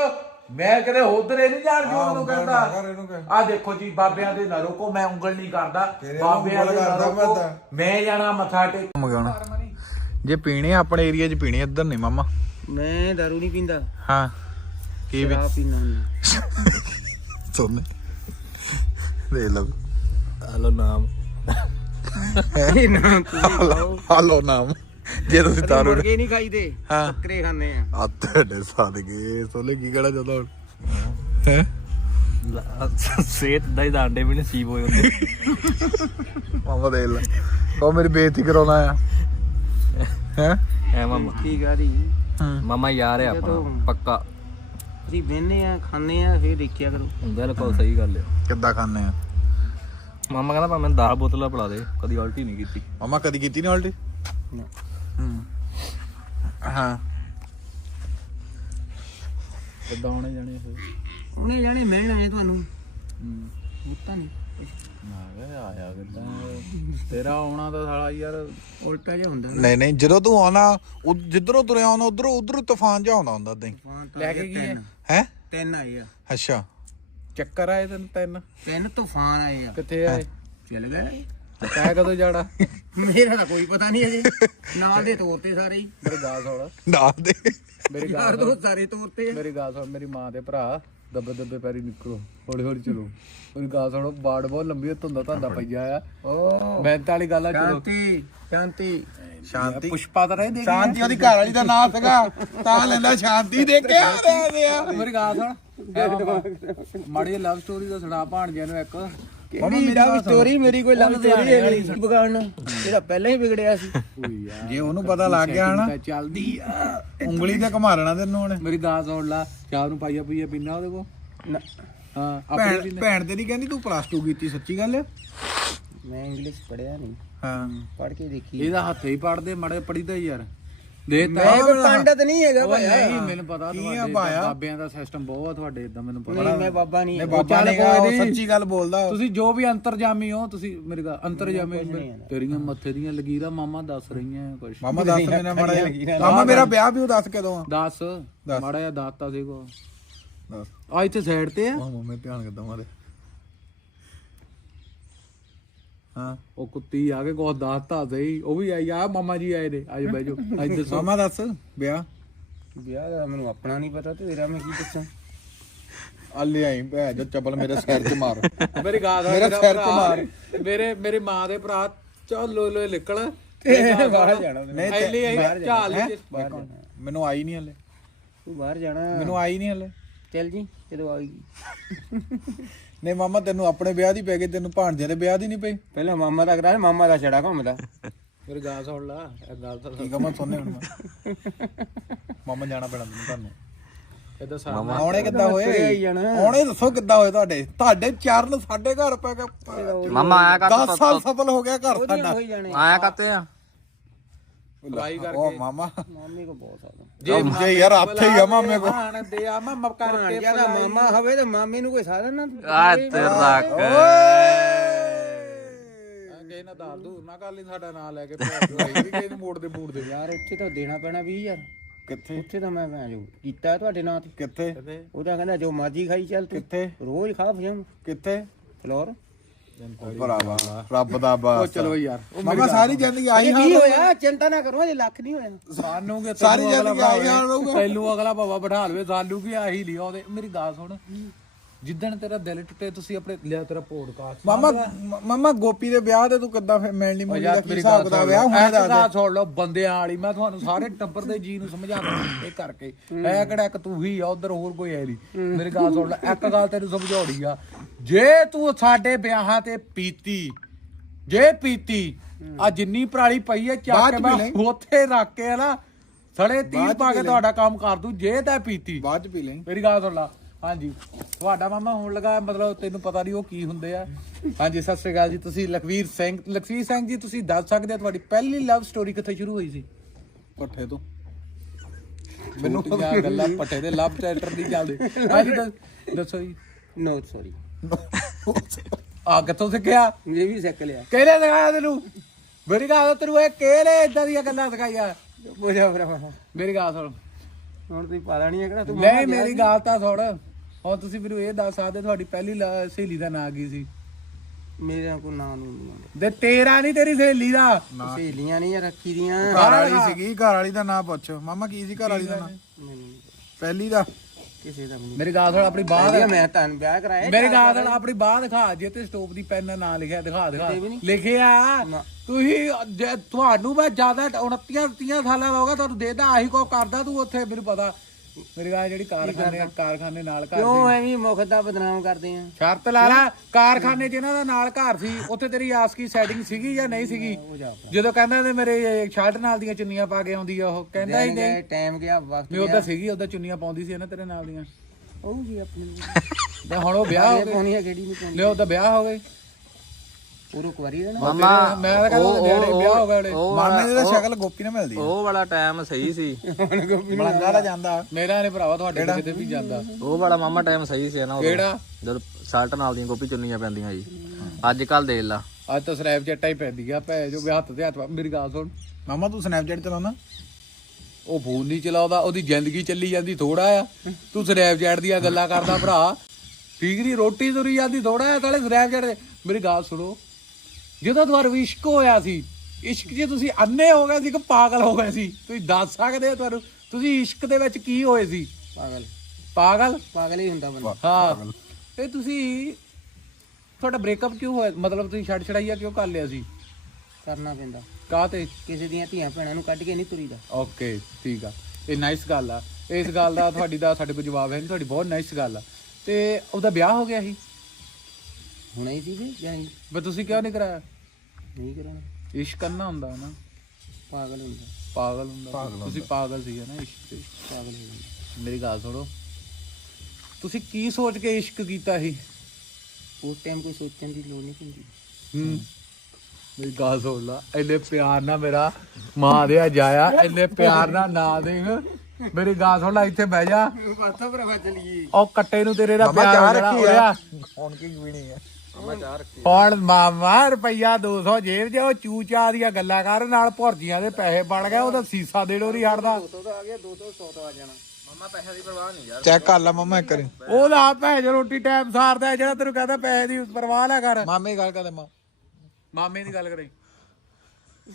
ਮੈਂ ਕਦੇ ਉਧਰੇ ਨਹੀਂ ਜਾਣ ਜੋ ਆਹ, ਉਹਨੂੰ ਉਂਗਲ ਕਹਿੰਦਾ। ਨਾ ਕਰ ਇਹਨੂੰ ਕਹਿ। ਆ ਦੇਖੋ ਜੀ ਬਾਬਿਆਂ ਦੇ ਨਾ ਰੋਕੋ ਮੈਂ ਉਂਗਲ ਨਹੀਂ ਕਰਦਾ। ਬਾਬਿਆਂ ਦੇ ਨਾ ਰੋਕੋ। ਮੈਂ ਜਾਣਾ ਮੱਥਾ ਟੇਕ ਮਗਾਉਣਾ ਜੇ ਪੀਣੇ ਆਪਣੇ ਏਰੀਆ 'ਚ ਪੀਣੇ ਇੱਧਰ ਨਹੀਂ ਮਾਮਾ। ਮੈਂ ਦਾਰੂ ਨਹੀਂ ਪੀਂਦਾ। ਹਾਂ। ਕੀ ਵੀ ਸ਼ਰਾਬ ਪੀਂਦਾ ਹੁੰਦਾ ਸੁਣ ਦੇ ਲਓ। ਹਲੋ ਨਾਮ। ਇਹ ਨਾ ਤੁਸੀਂ ਖਾਓ ਹਾਲੋ ਨਾਮ। ਜੇ ਤੁਸੀਂ ਤਾਰੂ ਮੁਰਗੇ ਨਹੀਂ ਖਾਈਦੇ ਹਾਂ। ਬੱਕਰੇ ਖਾਂਦੇ ਆ। ਆ ਤੁਹਾਡੇ ਸਾਦਗੇ ਸੋਲੇ ਕੀ ਕਹਿਣਾ ਚਾਹੁੰਦਾ ਹੁਣ? ਹੈ? ਸਿਹਤ ਦਾ ਹੀ ਡਾਂਡੇ ਵੀ ਨਸੀਬ ਹੋਏ ਹੁੰਦੇ ਮਾਮਾ ਦੇ ਲੈ। ਉਹ ਮੇਰੀ ਬੇਇੱਜ਼ਤੀ ਕਰਾਉਣਾ ਆ ਹੈ? ਐ ਮਾਮਾ। ਠੀਕ ਆ ਮਾਮਾ ਯਾਰ ਹੈ ਆਪਣਾ ਪੱਕਾ। ਅਸੀਂ ਬਹਿਨੇ ਆ ਖਾਣੇ ਆ ਫੇਰ ਦੇਖਿਆ ਕਰੋ। ਬਿਲਕੁਲ ਸਹੀ ਗੱਲ ਹੈ ਕਿੱਦਾਂ ਖਾਣੇ ਆ? ਮਾਮਾ ਕਹਿੰਦਾ ਭਾਵੇਂ 10 ਬੋਤਲਾਂ ਪਿਲਾ ਦੇ ਕਦੀ ਉਲਟੀ ਨਹੀਂ ਕੀਤੀ। ਮਾਮਾ ਕਦੀ ਕੀਤੀ ਨਹੀਂ ਉਲਟੀ? ਨਾ। ਹੂੰ। ਕਿੱਦਾਂ ਆਉਣੇ ਜਾਣੇ ਫਿਰ? ਉਹਨੇ ਜਾਣੇ ਮਿਲਣ ਆਏ ਤੁਹਾਨੂੰ। ਮੁੱਤਾ ਨਹੀਂ ਮੈਂ ਕਿਹਾ ਆਇਆ ਕਿੱਦਾਂ? ਤੇਰਾ ਆਉਣਾ ਤਾਂ ਸਾਲਾ ਯਾਰ ਉਲਟਾ ਜਿਹਾ ਹੁੰਦਾ ਨਹੀਂ ਨਹੀਂ ਜਦੋਂ ਤੂੰ ਆਉਣਾ ਜਿੱਧਰੋਂ ਤੁਰਿਆ ਆਉਣਾ ਉਧਰੋਂ ਉਧਰੋਂ ਤੂਫਾਨ ਜਿਹਾ ਆਉਂਦਾ ਹੁੰਦਾ ਹੀ। ਲੈ ਕੇ ਗਏ ਹੈ? ਤਿੰਨ ਆਏ ਆ। ਅੱਛਾ। ਚੱਕਰ ਆਏ ਤੈਨੂੰ ਤਿੰਨ? ਤਿੰਨ ਤੂਫਾਨ ਆਏ ਆ। ਕਿੱਥੇ ਆਏ? ਚਲ ਗਏ। ਤੈ ਕਦੋਂ ਜਾੜਾ ਮੇਰਾ ਤਾਂ ਕੋਈ ਪਤਾ ਨਹੀਂ ਅਜੇ ਨਾਲ ਦੇ ਤੌਰ ਤੇ ਸਾਰੇ ਹੀ। ਮੇਰੀ ਗਾਲ ਸੁਣ। ਨਾਲ ਦੇ। ਮੇਰੀ ਯਾਰ ਦੋ ਸਾਰੇ ਤੌਰ ਤੇ। ਆ। ਮੇਰੀ ਗਾਲ ਸੁਣ ਮੇਰੀ ਮਾਂ ਦੇ ਭਰਾ ਦੱਬੇ ਦੱਬੇ ਪੈਰੀ ਨਿਕਲੋ। ਹੌਲੀ ਹੌਲੀ ਚਲੋ। ਮੇਰੀ ਗਾਲ ਸੁਣੋ ਬਾੜ ਬਹੁਤ ਲੰਬੀ ਹੈ, ਧੁੰਦਾ ਧੰਦਾ ਪਈਆ ਆ। ਓ। ਮਿਹਨਤ ਵਾਲੀ ਗੱਲ ਆ ਚਲੋ। ਸ਼ਾਂਤੀ ਸ਼ਾਂਤੀ। ਸ਼ਾਂਤੀ। ਪੁਸ਼ਪਾ ਤਾਂ ਰਹਿ ਸ਼ਾਂਤੀ ਉਹਦੀ ਘਰ ਵਾਲੀ ਦਾ ਨਾਮ ਸੀਗਾ। ਤਾਂ ਲੈਂਦਾ ਸ਼ਾਂਤੀ ਦੇ ਕੇ ਆ ਰਹੇ ਆ। ਮੇਰੀ ਗੱਲ ਸੁਣ। ਮਾੜੀ ਲਵ ਸਟੋਰੀ ਦਾ ਸੁਣਾ ਭਾਣਜਿਆਂ ਨੂੰ ਇੱਕ। ਕਿਹੜੀ ਲਵ ਸਟੋਰੀ ਮੇਰੀ ਕੋਈ ਲਵ ਸਟੋਰੀ ਹੈ ਨਹੀਂ ਵਿਗਾੜਨ? ਇਹਦਾ ਪਹਿਲਾਂ ਹੀ ਵਿਗੜਿਆ ਸੀ। ਜੇ ਉਹਨੂੰ ਪਤਾ ਲੱਗ ਗਿਆ ਨਾ ਚੱਲਦੀ ਆ। ਉਂਗਲੀ ਤੇ ਘੁਮਾ ਲੈਣਾ ਤੈਨੂੰ ਉਹਨੇ। ਮੇਰੀ ਗੱਲ ਸੁਣ ਲਾ ਚਾਹ ਨੂੰ ਪਾਈਆ ਪਈਆ ਪੀਣਾ ਉਹਦੇ ਕੋ ਹਾਂ ਭੈਣ ਭੈਣ ਤੇਰੀ ਕਹਿੰਦੀ ਤੂੰ ਪਲੱਸ 2 ਕੀਤੀ ਸੱਚੀ ਗੱਲ? ਮੈਂ ਇੰਗਲਿਸ਼ ਪੜਿਆ ਨਹੀਂ ਹਾਂ। ਪੜ ਕੇ ਦੇਖੀ। ਇਹਦਾ ਹੱਥੇ ਹੀ ਪੜਦੇ ਮੜੇ ਪੜੀਦਾ ਯਾਰ। ਦੇ ਮੈਂ ਕੋਈ ਪੰਡਤ ਨਹੀਂ ਹੈਗਾ ਭਾਈ ਨਹੀਂ ਮੈਨੂੰ ਪਤਾ ਤੁਹਾਡੇ ਬਾਬਿਆਂ ਦਾ ਸਿਸਟਮ ਬਹੁਤ ਆ ਤੁਹਾਡੇ ਇਦਾਂ ਮੈਨੂੰ ਪਤਾ। ਨਹੀਂ ਮੈਂ ਬਾਬਾ ਨਹੀਂ ਬਾਬਾ ਨੇ ਉਹ ਸੱਚੀ ਗੱਲ ਬੋਲਦਾ ਤੁਸੀਂ ਜੋ ਵੀ ਅੰਤਰਜਾਮੀ ਹੋ ਤੁਸੀਂ ਮੇਰੇ ਦਾ ਅੰਤਰਜਾਮੀ ਤੇਰੀਆਂ ਮੱਥੇ ਦੀਆਂ ਲਗੀਰਾਂ ਮਾਮਾ ਦੱਸ ਰਹੀਆਂ ਕੁਝ ਮਾਮਾ ਦੱਸ ਮੇਰਾ ਮਾੜਾ ਮਾਮਾ ਮੇਰਾ ਵਿਆਹ ਵੀ ਉਹ ਦੱਸ ਕਦੋਂ ਆ ਦੱਸ। ਮਾੜਾ ਜਿਹਾ ਦਾਤਾ ਸੀ ਕੋ। ਦੱਸ। ਆ ਇੱਥੇ ਸਾਈਡ ਤੇ ਆ। ਮਾਮੇ ਧਿਆਨ ਕਿਦਾਂ ਮਾਰੇ ਹਾਂ। ਉਹ ਕੁੱਤੀ ਆ ਕੇ ਕੋ ਦਾਤਾ ਸਹੀ ਉਹ ਵੀ ਆਈ ਆ ਮਾਮਾ ਜੀ ਆਏ ਨੇ ਅੱਜ ਬਹਿ ਜਾਓ। ਅੱਜ ਦੱਸੋ। ਮਾਮਾ ਦੱਸ ਵਿਆਹ? ਵਿਆਹ ਦਾ ਮੈਨੂੰ ਆਪਣਾ ਨਹੀਂ ਪਤਾ ਤੇਰਾ ਮੈਂ ਕੀ ਦੱਸਾਂ? ਆ ਲਿਆਈ ਭੈ ਜੋ ਚੱਪਲ ਮੇਰੇ ਸਿਰ 'ਚ ਮਾਰ। ਮੇਰੀ ਗਾਲ ਮੇਰੇ ਸਿਰ 'ਚ ਮਾਰ। ਮੇਰੇ ਮੇਰੀ ਮਾਂ ਦੇ ਭਰਾ ਚੱਲ ਲੋ ਲੋ ਨਿਕਲ। ਬਾਹਰ ਜਾਣਾ ਨਹੀਂ ਤੇ ਝਾਲ ਮੈਨੂੰ ਆਈ ਨਹੀਂ ਹਲੇ। ਤੂੰ ਬਾਹਰ ਜਾਣਾ। ਮੈਨੂੰ ਆਈ ਨਹੀਂ ਹਲੇ। ਚੱਲ ਜੀ ਜਦੋਂ ਆਏਗੀ। ਨਹੀਂ ਮਾਮਾ ਤੈਨੂੰ ਆਪਣੇ ਵਿਆਹ ਦੀ ਪੈ ਗਈ ਤੈਨੂੰ ਭਾਣਜੇ ਦੇ ਵਿਆਹ ਦੀ ਨਹੀਂ ਪਈ? ਪਹਿਲਾਂ ਮਾਮਾ ਦਾ ਕਰਾ ਮਾਮਾ ਦਾ ਛੜਾ ਘੁੰਮਦਾ। ਮੇਰੀ ਗੱਲ ਸੁਣ ਲਾ ਇਹ ਗੱਲ ਤਾਂ ਠੀਕ ਆ ਮੈਂ ਸੁਣਨੇ ਹੁਣ ਮਾਮਾ ਜਾਣਾ ਪੈਣਾ ਤੈਨੂੰ ਤੁਹਾਨੂੰ ਇਦਾਂ ਸਾਰਾ ਆਉਣੇ ਕਿੱਦਾਂ ਹੋਏ? ਆਉਣੇ ਦੱਸੋ ਕਿੱਦਾਂ ਹੋਏ ਤੁਹਾਡੇ? ਤੁਹਾਡੇ ਚਰਨ ਸਾਡੇ ਘਰ ਪੈ ਕੇ ਮਾਮਾ ਆਇਆ 10 ਸਾਲ ਸਫਲ ਹੋ ਗਿਆ ਘਰ ਸਾਡਾ। ਹੋਈ ਜਾਣੇ। ਆਇਆ ਕਰਤੇ ਆ? ਲਾਈ ਕਰਕੇ। ਉਹ ਮਾਮਾ। ਮਾਮੀ ਕੋ ਬਹੁਤ ਸਾਦਾ ਜੇ ਜੇ ਯਾਰ ਆਪੇ ਹੀ ਆ ਮਾਮੇ ਕੋ ਦੇ ਆ ਮਾਮਾ ਕਰਕੇ ਜ਼ਿਆਦਾ ਮਾਮਾ ਹੋਵੇ ਤੇ ਮਾਮੇ ਨੂੰ ਕੋਈ ਸਾਧਨ ਨਾ। ਆ ਤੇਰਾ ਕਿਸੇ ਨਾ। ਦਾਰ ਦੂਰ ਨਾ ਕਰ ਲਈ ਸਾਡਾ ਨਾਂ ਲੈ ਕੇ ਭੈਣ ਚੋਦ ਆਈ ਵੀ ਕਿਸੇ ਨੂੰ ਮੋੜ ਦੇ ਮੂੜ ਦੇ। ਯਾਰ ਉੱਥੇ ਤਾਂ ਦੇਣਾ ਪੈਣਾ 20000 ਕਿੱਥੇ? ਉੱਥੇ ਤਾਂ ਮੈਂ ਭੈਣ ਜੋ ਕੀਤਾ ਤੁਹਾਡੇ ਨਾਂ ਤੇ। ਕਿੱਥੇ? ਉਹਦਾ ਕਹਿੰਦਾ ਜੋ ਮਰਜ਼ੀ ਖਾਈ ਚੱਲ ਤੂੰ। ਕਿੱਥੇ? ਰੋਜ਼ ਖਾ ਫਿਆਂ ਕਿੱਥੇ? ਫਲੋਰ। ਭਰਾਵਾ ਰੱਬ ਦਾ ਬਾਸ। ਚਲੋ ਯਾਰ ਮਾਮਾ ਸਾਰੀ ਜ਼ਿੰਦਗੀ ਆਹੀ ਕੀ ਹੋਇਆ ਚਿੰਤਾ ਨਾ ਕਰੋ ਅਜੇ ਲੱਖ ਨਹੀਂ ਹੋਇਆ। ਸਾਨੂੰ ਕਿ ਸਾਰੀ ਜ਼ਿੰਦਗੀ ਆਹੀ ਹਾਲ ਰਹੂਗਾ ਤੈਨੂੰ ਅਗਲਾ ਬਾਬਾ ਬਿਠਾ ਲਵੇ ਸਾਨੂੰ ਕੀ ਆਹੀ ਲਿਆ ਉਹਦੇ। ਮੇਰੀ ਗੱਲ ਸੁਣ ਜਿੱਦਣ ਤੇਰਾ ਦਿਲ ਟੁੱਟੇ ਤੁਸੀਂ ਆਪਣੇ ਲਿਆ ਤੇਰਾ ਪੋਡਕਾਸਟ ਮਾਮਾ ਮਾਮਾ ਗੋਪੀ ਦੇ ਵਿਆਹ ਤੇ ਤੂੰ ਕਿੱਦਾਂ ਫਿਰ ਮਿਲਣੀ ਮੁਲਣੀ ਦਾ ਕੀ ਹਿਸਾਬ ਕਿਤਾਬ ਵਿਆਹ ਹੁਣ ਦਾ। ਗੱਲ ਛੋੜ ਲਓ ਬੰਦਿਆਂ ਵਾਲੀ ਮੈਂ ਤੁਹਾਨੂੰ ਸਾਰੇ ਟੱਬਰ ਦੇ ਜੀ ਨੂੰ ਸਮਝਾਉਂਦਾ ਇਹ ਕਰਕੇ। ਐ ਕਿਹੜਾ ਇੱਕ ਤੂੰ ਹੀ ਆ ਉਧਰ ਹੋਰ ਕੋਈ ਐ ਨਹੀਂ। ਮੇਰੀ ਗੱਲ ਸੁਣ ਲੈ ਇੱਕ ਗੱਲ ਤੈਨੂੰ ਸਮਝਾਉਣੀ ਆ। ਜੇ ਤੂੰ ਸਾਡੇ ਵਿਆਹਾਂ ਤੇ ਪੀਤੀ ਜੇ ਪੀਤੀ ਆ ਜਿੰਨੀ ਪਰਾਲੀ ਪਈ ਹੈ ਚੱਕ ਕੇ ਮੈਂ ਉੱਥੇ ਰੱਖ ਕੇ ਨਾ ਸੜੇ ਤੀਰ ਪਾ ਕੇ ਤੁਹਾਡਾ ਕੰਮ ਕਰ ਦੂੰ ਜੇ ਤਾਂ ਪੀਤੀ। ਬਾਅਦ ਚ ਪੀ ਲੈ ਮੇਰੀ ਗੱਲ ਸੁਣ ਲਾ ਹਾਂਜੀ। ਤੁਹਾਡਾ ਮਾਮਾ ਹੋਣ ਲੱਗਾ ਮਤਲਬ ਤੈਨੂੰ ਪਤਾ ਨਹੀਂ ਉਹ ਕੀ ਹੁੰਦੇ ਆ। ਹਾਂਜੀ ਸਤਿ ਸ੍ਰੀ ਅਕਾਲ ਜੀ ਤੁਸੀਂ ਲਖਵੀਰ ਸਿੰਘ ਲਖਵੀਰ ਸਿੰਘ ਜੀ ਤੁਸੀਂ ਦੱਸ ਸਕਦੇ ਆ ਤੁਹਾਡੀ ਪਹਿਲੀ ਲਵ ਸਟੋਰੀ ਕਿੱਥੇ ਸ਼ੁਰੂ ਹੋਈ ਸੀ? ਪੱਠੇ ਤੋਂ। ਮੈਨੂੰ ਗੱਲਾਂ ਪੱਠੇ ਦੇ ਲਵ ਚੈਪਟਰ ਦੀ ਚੱਲਦੇ ਹਾਂਜੀ ਦੱਸ- ਜੀ। ਨੋ ਸੌਰੀ ਆ ਕਿੱਥੋਂ ਸਿੱਖਿਆ? ਇਹ ਵੀ ਸਿੱਖ ਲਿਆ। ਕਿਹਨੇ ਸਿਖਾਇਆ ਤੈਨੂੰ? ਮੇਰੀ ਗੱਲ ਤੈਨੂੰ ਇਹ ਕਿਹੜੇ ਇਦਾਂ ਦੀਆਂ ਗੱਲਾਂ ਸਿਖਾਈਆਂ? ਬੋਝਾ ਮੇਰੀ ਗੱਲ ਸੁਣ। ਹੁਣ ਤੁਸੀਂ ਪਤਾ ਨਹੀਂ ਹੈ ਕਿਹੜਾ ਤੂੰ ਨਹੀਂ ਮੇਰੀ ਗੱਲ ਤਾਂ ਸੁਣ। ਹੁਣ ਤੁਸੀਂ ਮੈਨੂੰ ਇਹ ਦੱਸ ਸਕਦੇ ਤੁਹਾਡੀ ਪਹਿਲੀ ਲ- ਸਹੇਲੀ ਦਾ ਨਾਂ ਕੀ ਸੀ? ਮੇਰੇ ਕੋਈ ਨਾਂ ਨੂੰ ਨਹੀਂ ਆਉਂਦਾ ਤੇ ਤੇਰਾ ਨਹੀਂ ਤੇਰੀ ਸਹੇਲੀ ਦਾ? ਸਹੇਲੀਆਂ ਨਹੀਂ ਰੱਖੀ ਦੀਆਂ। ਘਰ ਵਾਲੀ ਸੀਗੀ ਘਰ ਵਾਲੀ ਦਾ ਨਾਂ ਪੁੱਛ। ਮਾਮਾ ਕੀ ਸੀ ਘਰ ਵਾਲੀ ਦਾ ਨਾਂ? ਮੈਨੂੰ ਪਹਿਲੀ ਦਾ। ਕਿਸੇ ਦਾ ਵੀ ਨਹੀਂ। ਮੇਰੀ ਗੱਲ ਸੁਣ ਆਪਣੀ ਬਾਹ ਵਧੀਆ, ਮੈਂ ਤਾਂ ਵਿਆਹ ਕਰਾਇਆ। ਮੇਰੀ ਗੱਲ ਸੁਣ ਆਪਣੀ ਬਾਹ ਦਿਖਾ ਜੇ ਤੇ ਸਟੋਪ ਦੀ ਪੈਨ ਦਾ ਨਾਂ ਲਿਖਿਆ ਦਿਖਾ ਦਿਖਾ। ਲਿਖਿਆ ਤੁਸੀਂ ਜੇ ਤੁਹਾਨੂੰ ਮੈਂ ਜ਼ਿਆਦਾ 29 30 ਸਾਲਾਂ ਦਾ ਹੋਗਾ ਤੁਹਾਨੂੰ ਦੇਦਾ ਆਹੀ ਕੋ ਕਰਦਾ ਤੂੰ ਉੱਥੇ ਮੈਨੂੰ ਪਤਾ। ਮੇਰੀ ਗੱਲ ਜਿਹੜੀ ਕਾਰਖਾਨੇ ਕਾਰਖਾਨੇ ਨਾਲ ਘਰ ਕਿਉਂ ਐਵੇਂ ਮੁਖ ਦਾ ਬਦਨਾਮ ਕਰਦੇ ਆ? ਸ਼ਰਤ ਲਾ ਲਾ ਕਾਰਖਾਨੇ 'ਚ ਇਹਨਾਂ ਦਾ ਨਾਲ ਘਰ ਸੀ ਉੱਥੇ ਤੇਰੀ ਆਸਕੀ ਸੈਟਿੰਗ ਸੀਗੀ ਜਾਂ ਨਹੀਂ ਸੀਗੀ? ਜਦੋਂ ਕਹਿੰਦਾ ਤੇ ਮੇਰੇ ਸ਼ਰਟ ਨਾਲ ਦੀਆਂ ਚੁੰਨੀਆਂ ਪਾ ਕੇ ਆਉਂਦੀ ਆ ਉਹ ਕਹਿੰਦਾ ਹੀ ਨਹੀਂ। ਟਾਈਮ ਗਿਆ ਵਕਤ ਵੀ ਉਹਦਾ ਸੀਗੀ ਉਹਦਾ ਚੁੰਨੀਆਂ ਪਾਉਂਦੀ ਸੀ ਨਾ ਤੇਰੇ ਨਾਲ ਦੀਆਂ। ਉਹ ਜੀ ਆਪਣੀ ਤੇ ਹੁਣ ਉਹ ਵਿਆਹ ਹੋ ਗਏ। ਪਾਉਣੀ ਹੈ ਕਿਹੜੀ ਨਹੀਂ ਪਾਉਣੀ ਲੈ ਉਹਦਾ ਵਿਆਹ ਹੋ ਗਏ। ਪੂਰੋ ਕੁਵਾਰੀ ਰਹਿਣਾ ਮਾਮਾ ਮੈਂ ਤਾਂ ਕਹਿੰਦਾ ਉਹਦੇ ਵਿਆਹ ਹੋ ਗਏ ਉਹਦੇ। ਮਾਮੇ ਦੀ ਤਾਂ ਸ਼ਕਲ ਗੋਪੀ ਨਾਲ ਮਿਲਦੀ ਉਹ ਵਾਲਾ ਟਾਈਮ ਸਹੀ ਸੀ। ਬਲੰਗਾ ਦਾ ਜਾਂਦਾ। ਮੇਰਾ ਨਹੀਂ ਭਰਾਵਾ ਤੁਹਾਡੇ ਕਿਤੇ ਵੀ ਜਾਂਦਾ। ਉਹ ਵਾਲਾ ਮਾਮਾ ਟਾਈਮ ਸਹੀ ਸੀ ਨਾ ਉਦੋਂ। ਕਿਹੜਾ? ਜਦੋਂ ਸ਼ਰਟ ਨਾਲ ਦੀਆਂ ਗੋਪੀ ਚੁੰਨੀਆਂ ਪੈਂਦੀਆਂ ਜੀ ਅੱਜ ਕੱਲ ਦੇਖ ਲਾ। ਅੱਜ ਤਾਂ ਸਨੈਪ ਚੈਟਾਂ ਹੀ ਪੈਂਦੀ ਆ ਭੈ ਜੋ ਵੀ ਹੱਥ ਤੇ ਹੱਥ ਮੇਰੀ ਗੱਲ ਸੁਣ। ਮਾਮਾ ਤੂੰ ਸਨੈਪਚੈਟ ਚਲਾਉਣਾ ਉਹ ਫੋਨ ਨਹੀਂ ਚਲਾਉਂਦਾ ਉਹਦੀ ਜ਼ਿੰਦਗੀ ਚੱਲੀ ਜਾਂਦੀ ਥੋੜਾ ਆ। ਤੂੰ ਸਨੈਪਚੈਟ ਦੀਆਂ ਗੱਲਾਂ ਕਰਦਾ ਭਰਾ। ਠੀਕ ਨਹੀਂ ਰੋਟੀ ਤੁਰੀ ਜਾਂਦੀ ਥੋੜਾ ਆ ਤਾਲੇ ਸਨੈਪਚੈਟ ਦੇ ਮੇਰੀ ਗੱਲ ਸੁਣੋ। ਜਦੋਂ ਤੁਹਾਨੂੰ ਇਸ਼ਕ ਹੋਇਆ ਸੀ ਇਸ਼ਕ 'ਚ ਤੁਸੀਂ ਅੰਨੇ ਹੋ ਗਏ ਸੀ ਕਿ ਪਾਗਲ ਹੋ ਗਏ ਸੀ ਤੁਸੀਂ ਦੱਸ ਸਕਦੇ ਹੋ ਤੁਹਾਨੂੰ ਤੁਸੀਂ ਇਸ਼ਕ ਦੇ ਵਿੱਚ ਕੀ ਹੋਏ ਸੀ? ਪਾਗਲ। ਪਾਗਲ? ਪਾਗਲ ਹੀ ਹੁੰਦਾ ਬੰਦਾ। ਹਾਂ। ਤੇ ਤੁਸੀਂ ਤੁਹਾਡਾ ਬ੍ਰੇਕਅਪ ਕਿਉਂ ਹੋਇਆ? ਮਤਲਬ ਤੁਸੀਂ ਛੱਡ ਛੜਾਈਆ ਕਿਉਂ ਕਰ ਲਿਆ ਸੀ? ਕਰਨਾ ਪੈਂਦਾ। ਕਾਹ ਤੇ ਕਿਸੇ ਦੀਆਂ ਧੀਆਂ ਭੈਣਾਂ ਨੂੰ ਕੱਢ ਕੇ ਨਹੀਂ ਤੁਰੀਦਾ। ਓਕੇ ਠੀਕ ਆ। ਇਹ ਨਾਈਸ ਗੱਲ ਆ। ਇਸ ਗੱਲ ਦਾ ਤੁਹਾਡੀ ਦਾ ਸਾਡੇ ਕੋਲ ਜਵਾਬ ਹੈ ਨਹੀਂ ਤੁਹਾਡੀ ਬਹੁਤ ਨਾਈਸ ਗੱਲ ਆ। ਤੇ ਉਹਦਾ ਵਿਆਹ ਹੋ ਗਿਆ ਸੀ? ਹੁਣੇ ਹੀ ਸੀ ਜਾਂ ਨਹੀਂ ਪਰ ਤੁਸੀਂ ਕਿਉਂ ਨਹੀਂ ਕਰਾਇਆ? ਕਰਾਉਣਾ ਇਸ਼ਕ ਕਰਨਾ ਹੁੰਦਾ ਨਾ। ਪਾਗਲ ਹੁੰਦਾ। ਪਾਗਲ ਹੁੰਦਾ। ਤੁਸੀਂ ਪਾਗਲ ਸੀ ਨਾ ਇਸ਼ਕ ਤੇ। ਪਾਗਲ ਹੋ ਜਾਂਦਾ ਮੇਰੀ ਗੱਲ ਸੁਣੋ। ਤੁਸੀਂ ਕੀ ਸੋਚ ਕੇ ਇਸ਼ਕ ਕੀਤਾ ਸੀ? ਉਸ ਟਾਈਮ ਕੋਈ ਸੋਚਣ ਦੀ ਲੋੜ ਨਹੀਂ ਪੈਂਦੀ। ਹੂੰ। ਮੇਰੀ ਗੱਲ ਸੁਣ ਲਾ। ਇੰਨੇ ਪਿਆਰ ਨਾਲ ਮੇਰਾ ਮਾਂ ਦੇ ਜਾਇਆ ਇੰਨੇ ਪਿਆਰ ਨਾਲ ਨਾ ਦੇਖ। ਮੇਰੀ ਗੱਲ ਸੁਣ ਲੈ ਇੱਥੇ ਬਹਿ ਜਾ। ਪਾਥਾ ਭਰਾਵਾ ਚਲੀਏ। ਉਹ ਕੱਟੇ ਨੂੰ ਤੇਰੇ ਦਾ ਪਿਆਰ ਹੋ ਜਾਣਾ ਉਰਿਆ ਹੁਣ ਕੀ ਪੀਣੀ ਹੈ ਹੁਣ ਮਾਮਾ ਰੁਪਈਆ 200 ਜੇਬ 'ਚ ਉਹ ਚੂਚਾ ਦੀਆਂ ਗੱਲਾਂ ਕਰ ਨਾਲ ਭੁਰਜੀਆਂ ਦੇ ਪੈਸੇ ਬਣ ਗਏ ਉਹਦਾ ਸੀਸਾ ਦੇੜੋ ਨਹੀਂ ਹਟਦਾ ਚੈੱਕ ਕਰ ਲੈ ਮਾਮਾ ਇੱਕ ਵਾਰੀ। ਉਹਦਾ ਭੈ ਜੋ ਰੋਟੀ ਟਾਈਮ ਸਾਰਦਾ ਜਿਹੜਾ ਤੈਨੂੰ ਕਹਿੰਦਾ ਪੈਸੇ ਦੀ ਪਰਵਾਹ ਨਾ ਕਰ। ਮਾਮੇ ਦੀ ਗੱਲ ਕਰਦੇ ਮਾਂ। ਮਾਮੇ ਦੀ ਗੱਲ ਕਰੇ।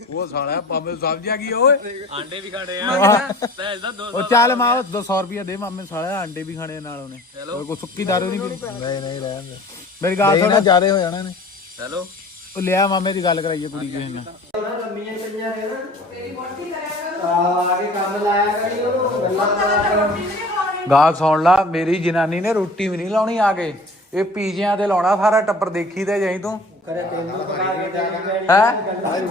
ਉਹ ਸਾਲਾ ਮਾਮੇ ਨੂੰ ਸਮਝ ਆ ਗਈ ਓਏ? ਆਂਡੇ ਵੀ ਖਾਣੇ ਆ। ਦਾ ਦੋ ਉਹ ਚੱਲ ਮਾ 200 ਰੁਪਿਆ ਦੇ ਮਾਮੇ ਨੂੰ ਸਾਲਾ ਅੰਡੇ ਵੀ ਖਾਣੇ ਨਾਲ ਉਹਨੇ। ਉਹ ਕੋਈ ਸੁੱਕੀ ਦਾਰੂ ਨਹੀਂ ਪੀਣੀ ਨਹੀਂ ਨਹੀਂ ਰਹਿਣ ਦੇ। ਮੇਰੀ ਗੱਲ ਸੁਣ ਨਾ ਜ਼ਿਆਦੇ ਹੋ ਜਾਣਾ ਨੇ ਹੈਲੋ ਉਹ ਲਿਆ ਮਾਮੇ ਦੀ ਗੱਲ ਕਰਾਈਏ ਕੁੜੀ ਕਿਸੇ ਨਾਲ ਗੱਲ ਸੁਣ ਲਾ ਮੇਰੀ ਜਨਾਨੀ ਨੇ ਰੋਟੀ ਵੀ ਨਹੀਂ ਲਾਉਣੀ ਆ ਕੇ। ਇਹ ਪੀਜਿਆਂ ਤੇ ਲਾਉਣਾ ਸਾਰਾ ਟੱਬਰ ਦੇਖੀ ਤੇ ਜਾਈ ਤੂੰ। ਹੈ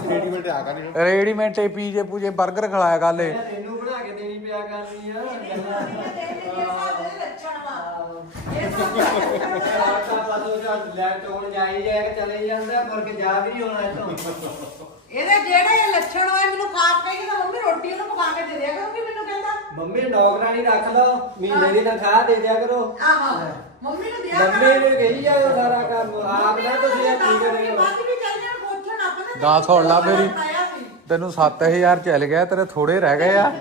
ਰੈਡੀਮੇਡ ਆ ਕਰ ਰੈਡੀਮੇਡ ਤੇ ਪੀਜੇ ਪੂਜੇ 버ਗਰ ਖਲਾਇਆ ਕਾਲੇ ਤੈਨੂੰ ਬਣਾ ਕੇ ਦੇਣੀ ਪਿਆ ਕਰਨੀ ਆ। ਲੈਪਟਾਪ ਜਾਈ ਜਾਏ ਕਿ ਚਲੇ ਜਾਂਦਾ ਮੁੜ ਕੇ ਜਾ ਵੀ ਨਹੀਂ ਹੋਣਾ ਇੱਥੋਂ। ਇਹਦੇ ਜਿਹੜੇ ਇਹ ਲੱਛਣ ਹੋਏ ਮੈਨੂੰ ਖਾਪ ਕਹੀ ਤਾਂ ਮੰਮੀ ਰੋਟੀ ਉਹਨੂੰ ਪਕਾ ਕੇ ਦੇ ਦਿਆ ਕਰੂੰਗੀ ਮੈਨੂੰ ਕਹਿੰਦਾ। ਮੰਮੀ ਨੌਕਰਾਨੀ ਰੱਖ ਲਓ ਮਹੀਨੇ ਦੀ ਤਨਖਾਹ ਦੇ ਦਿਆ ਕਰੋ। ਆਹੋ। ਮੰਮੀ ਨੂੰ ਦਿਆ ਮੰਮੀ ਨੇ ਕਹੀ ਜਾਓ ਸਾਰਾ ਕੰਮ ਆਪ ਨਾ ਤੁਸੀਂ ਇਹ ਕੀ ਕਰੇ ਹੋ ਬਾਅਦ ਵੀ ਚੱਲ ਜਾਣ ਪੁੱਛਣ ਆਪਾਂ ਨੇ ਗੱਲ ਸੁਣ ਲਾ ਮੇਰੀ। ਤੈਨੂੰ 7000 ਚੱਲ ਗਿਆ ਤੇਰੇ ਥੋੜੇ ਰਹਿ ਗਏ ਆ।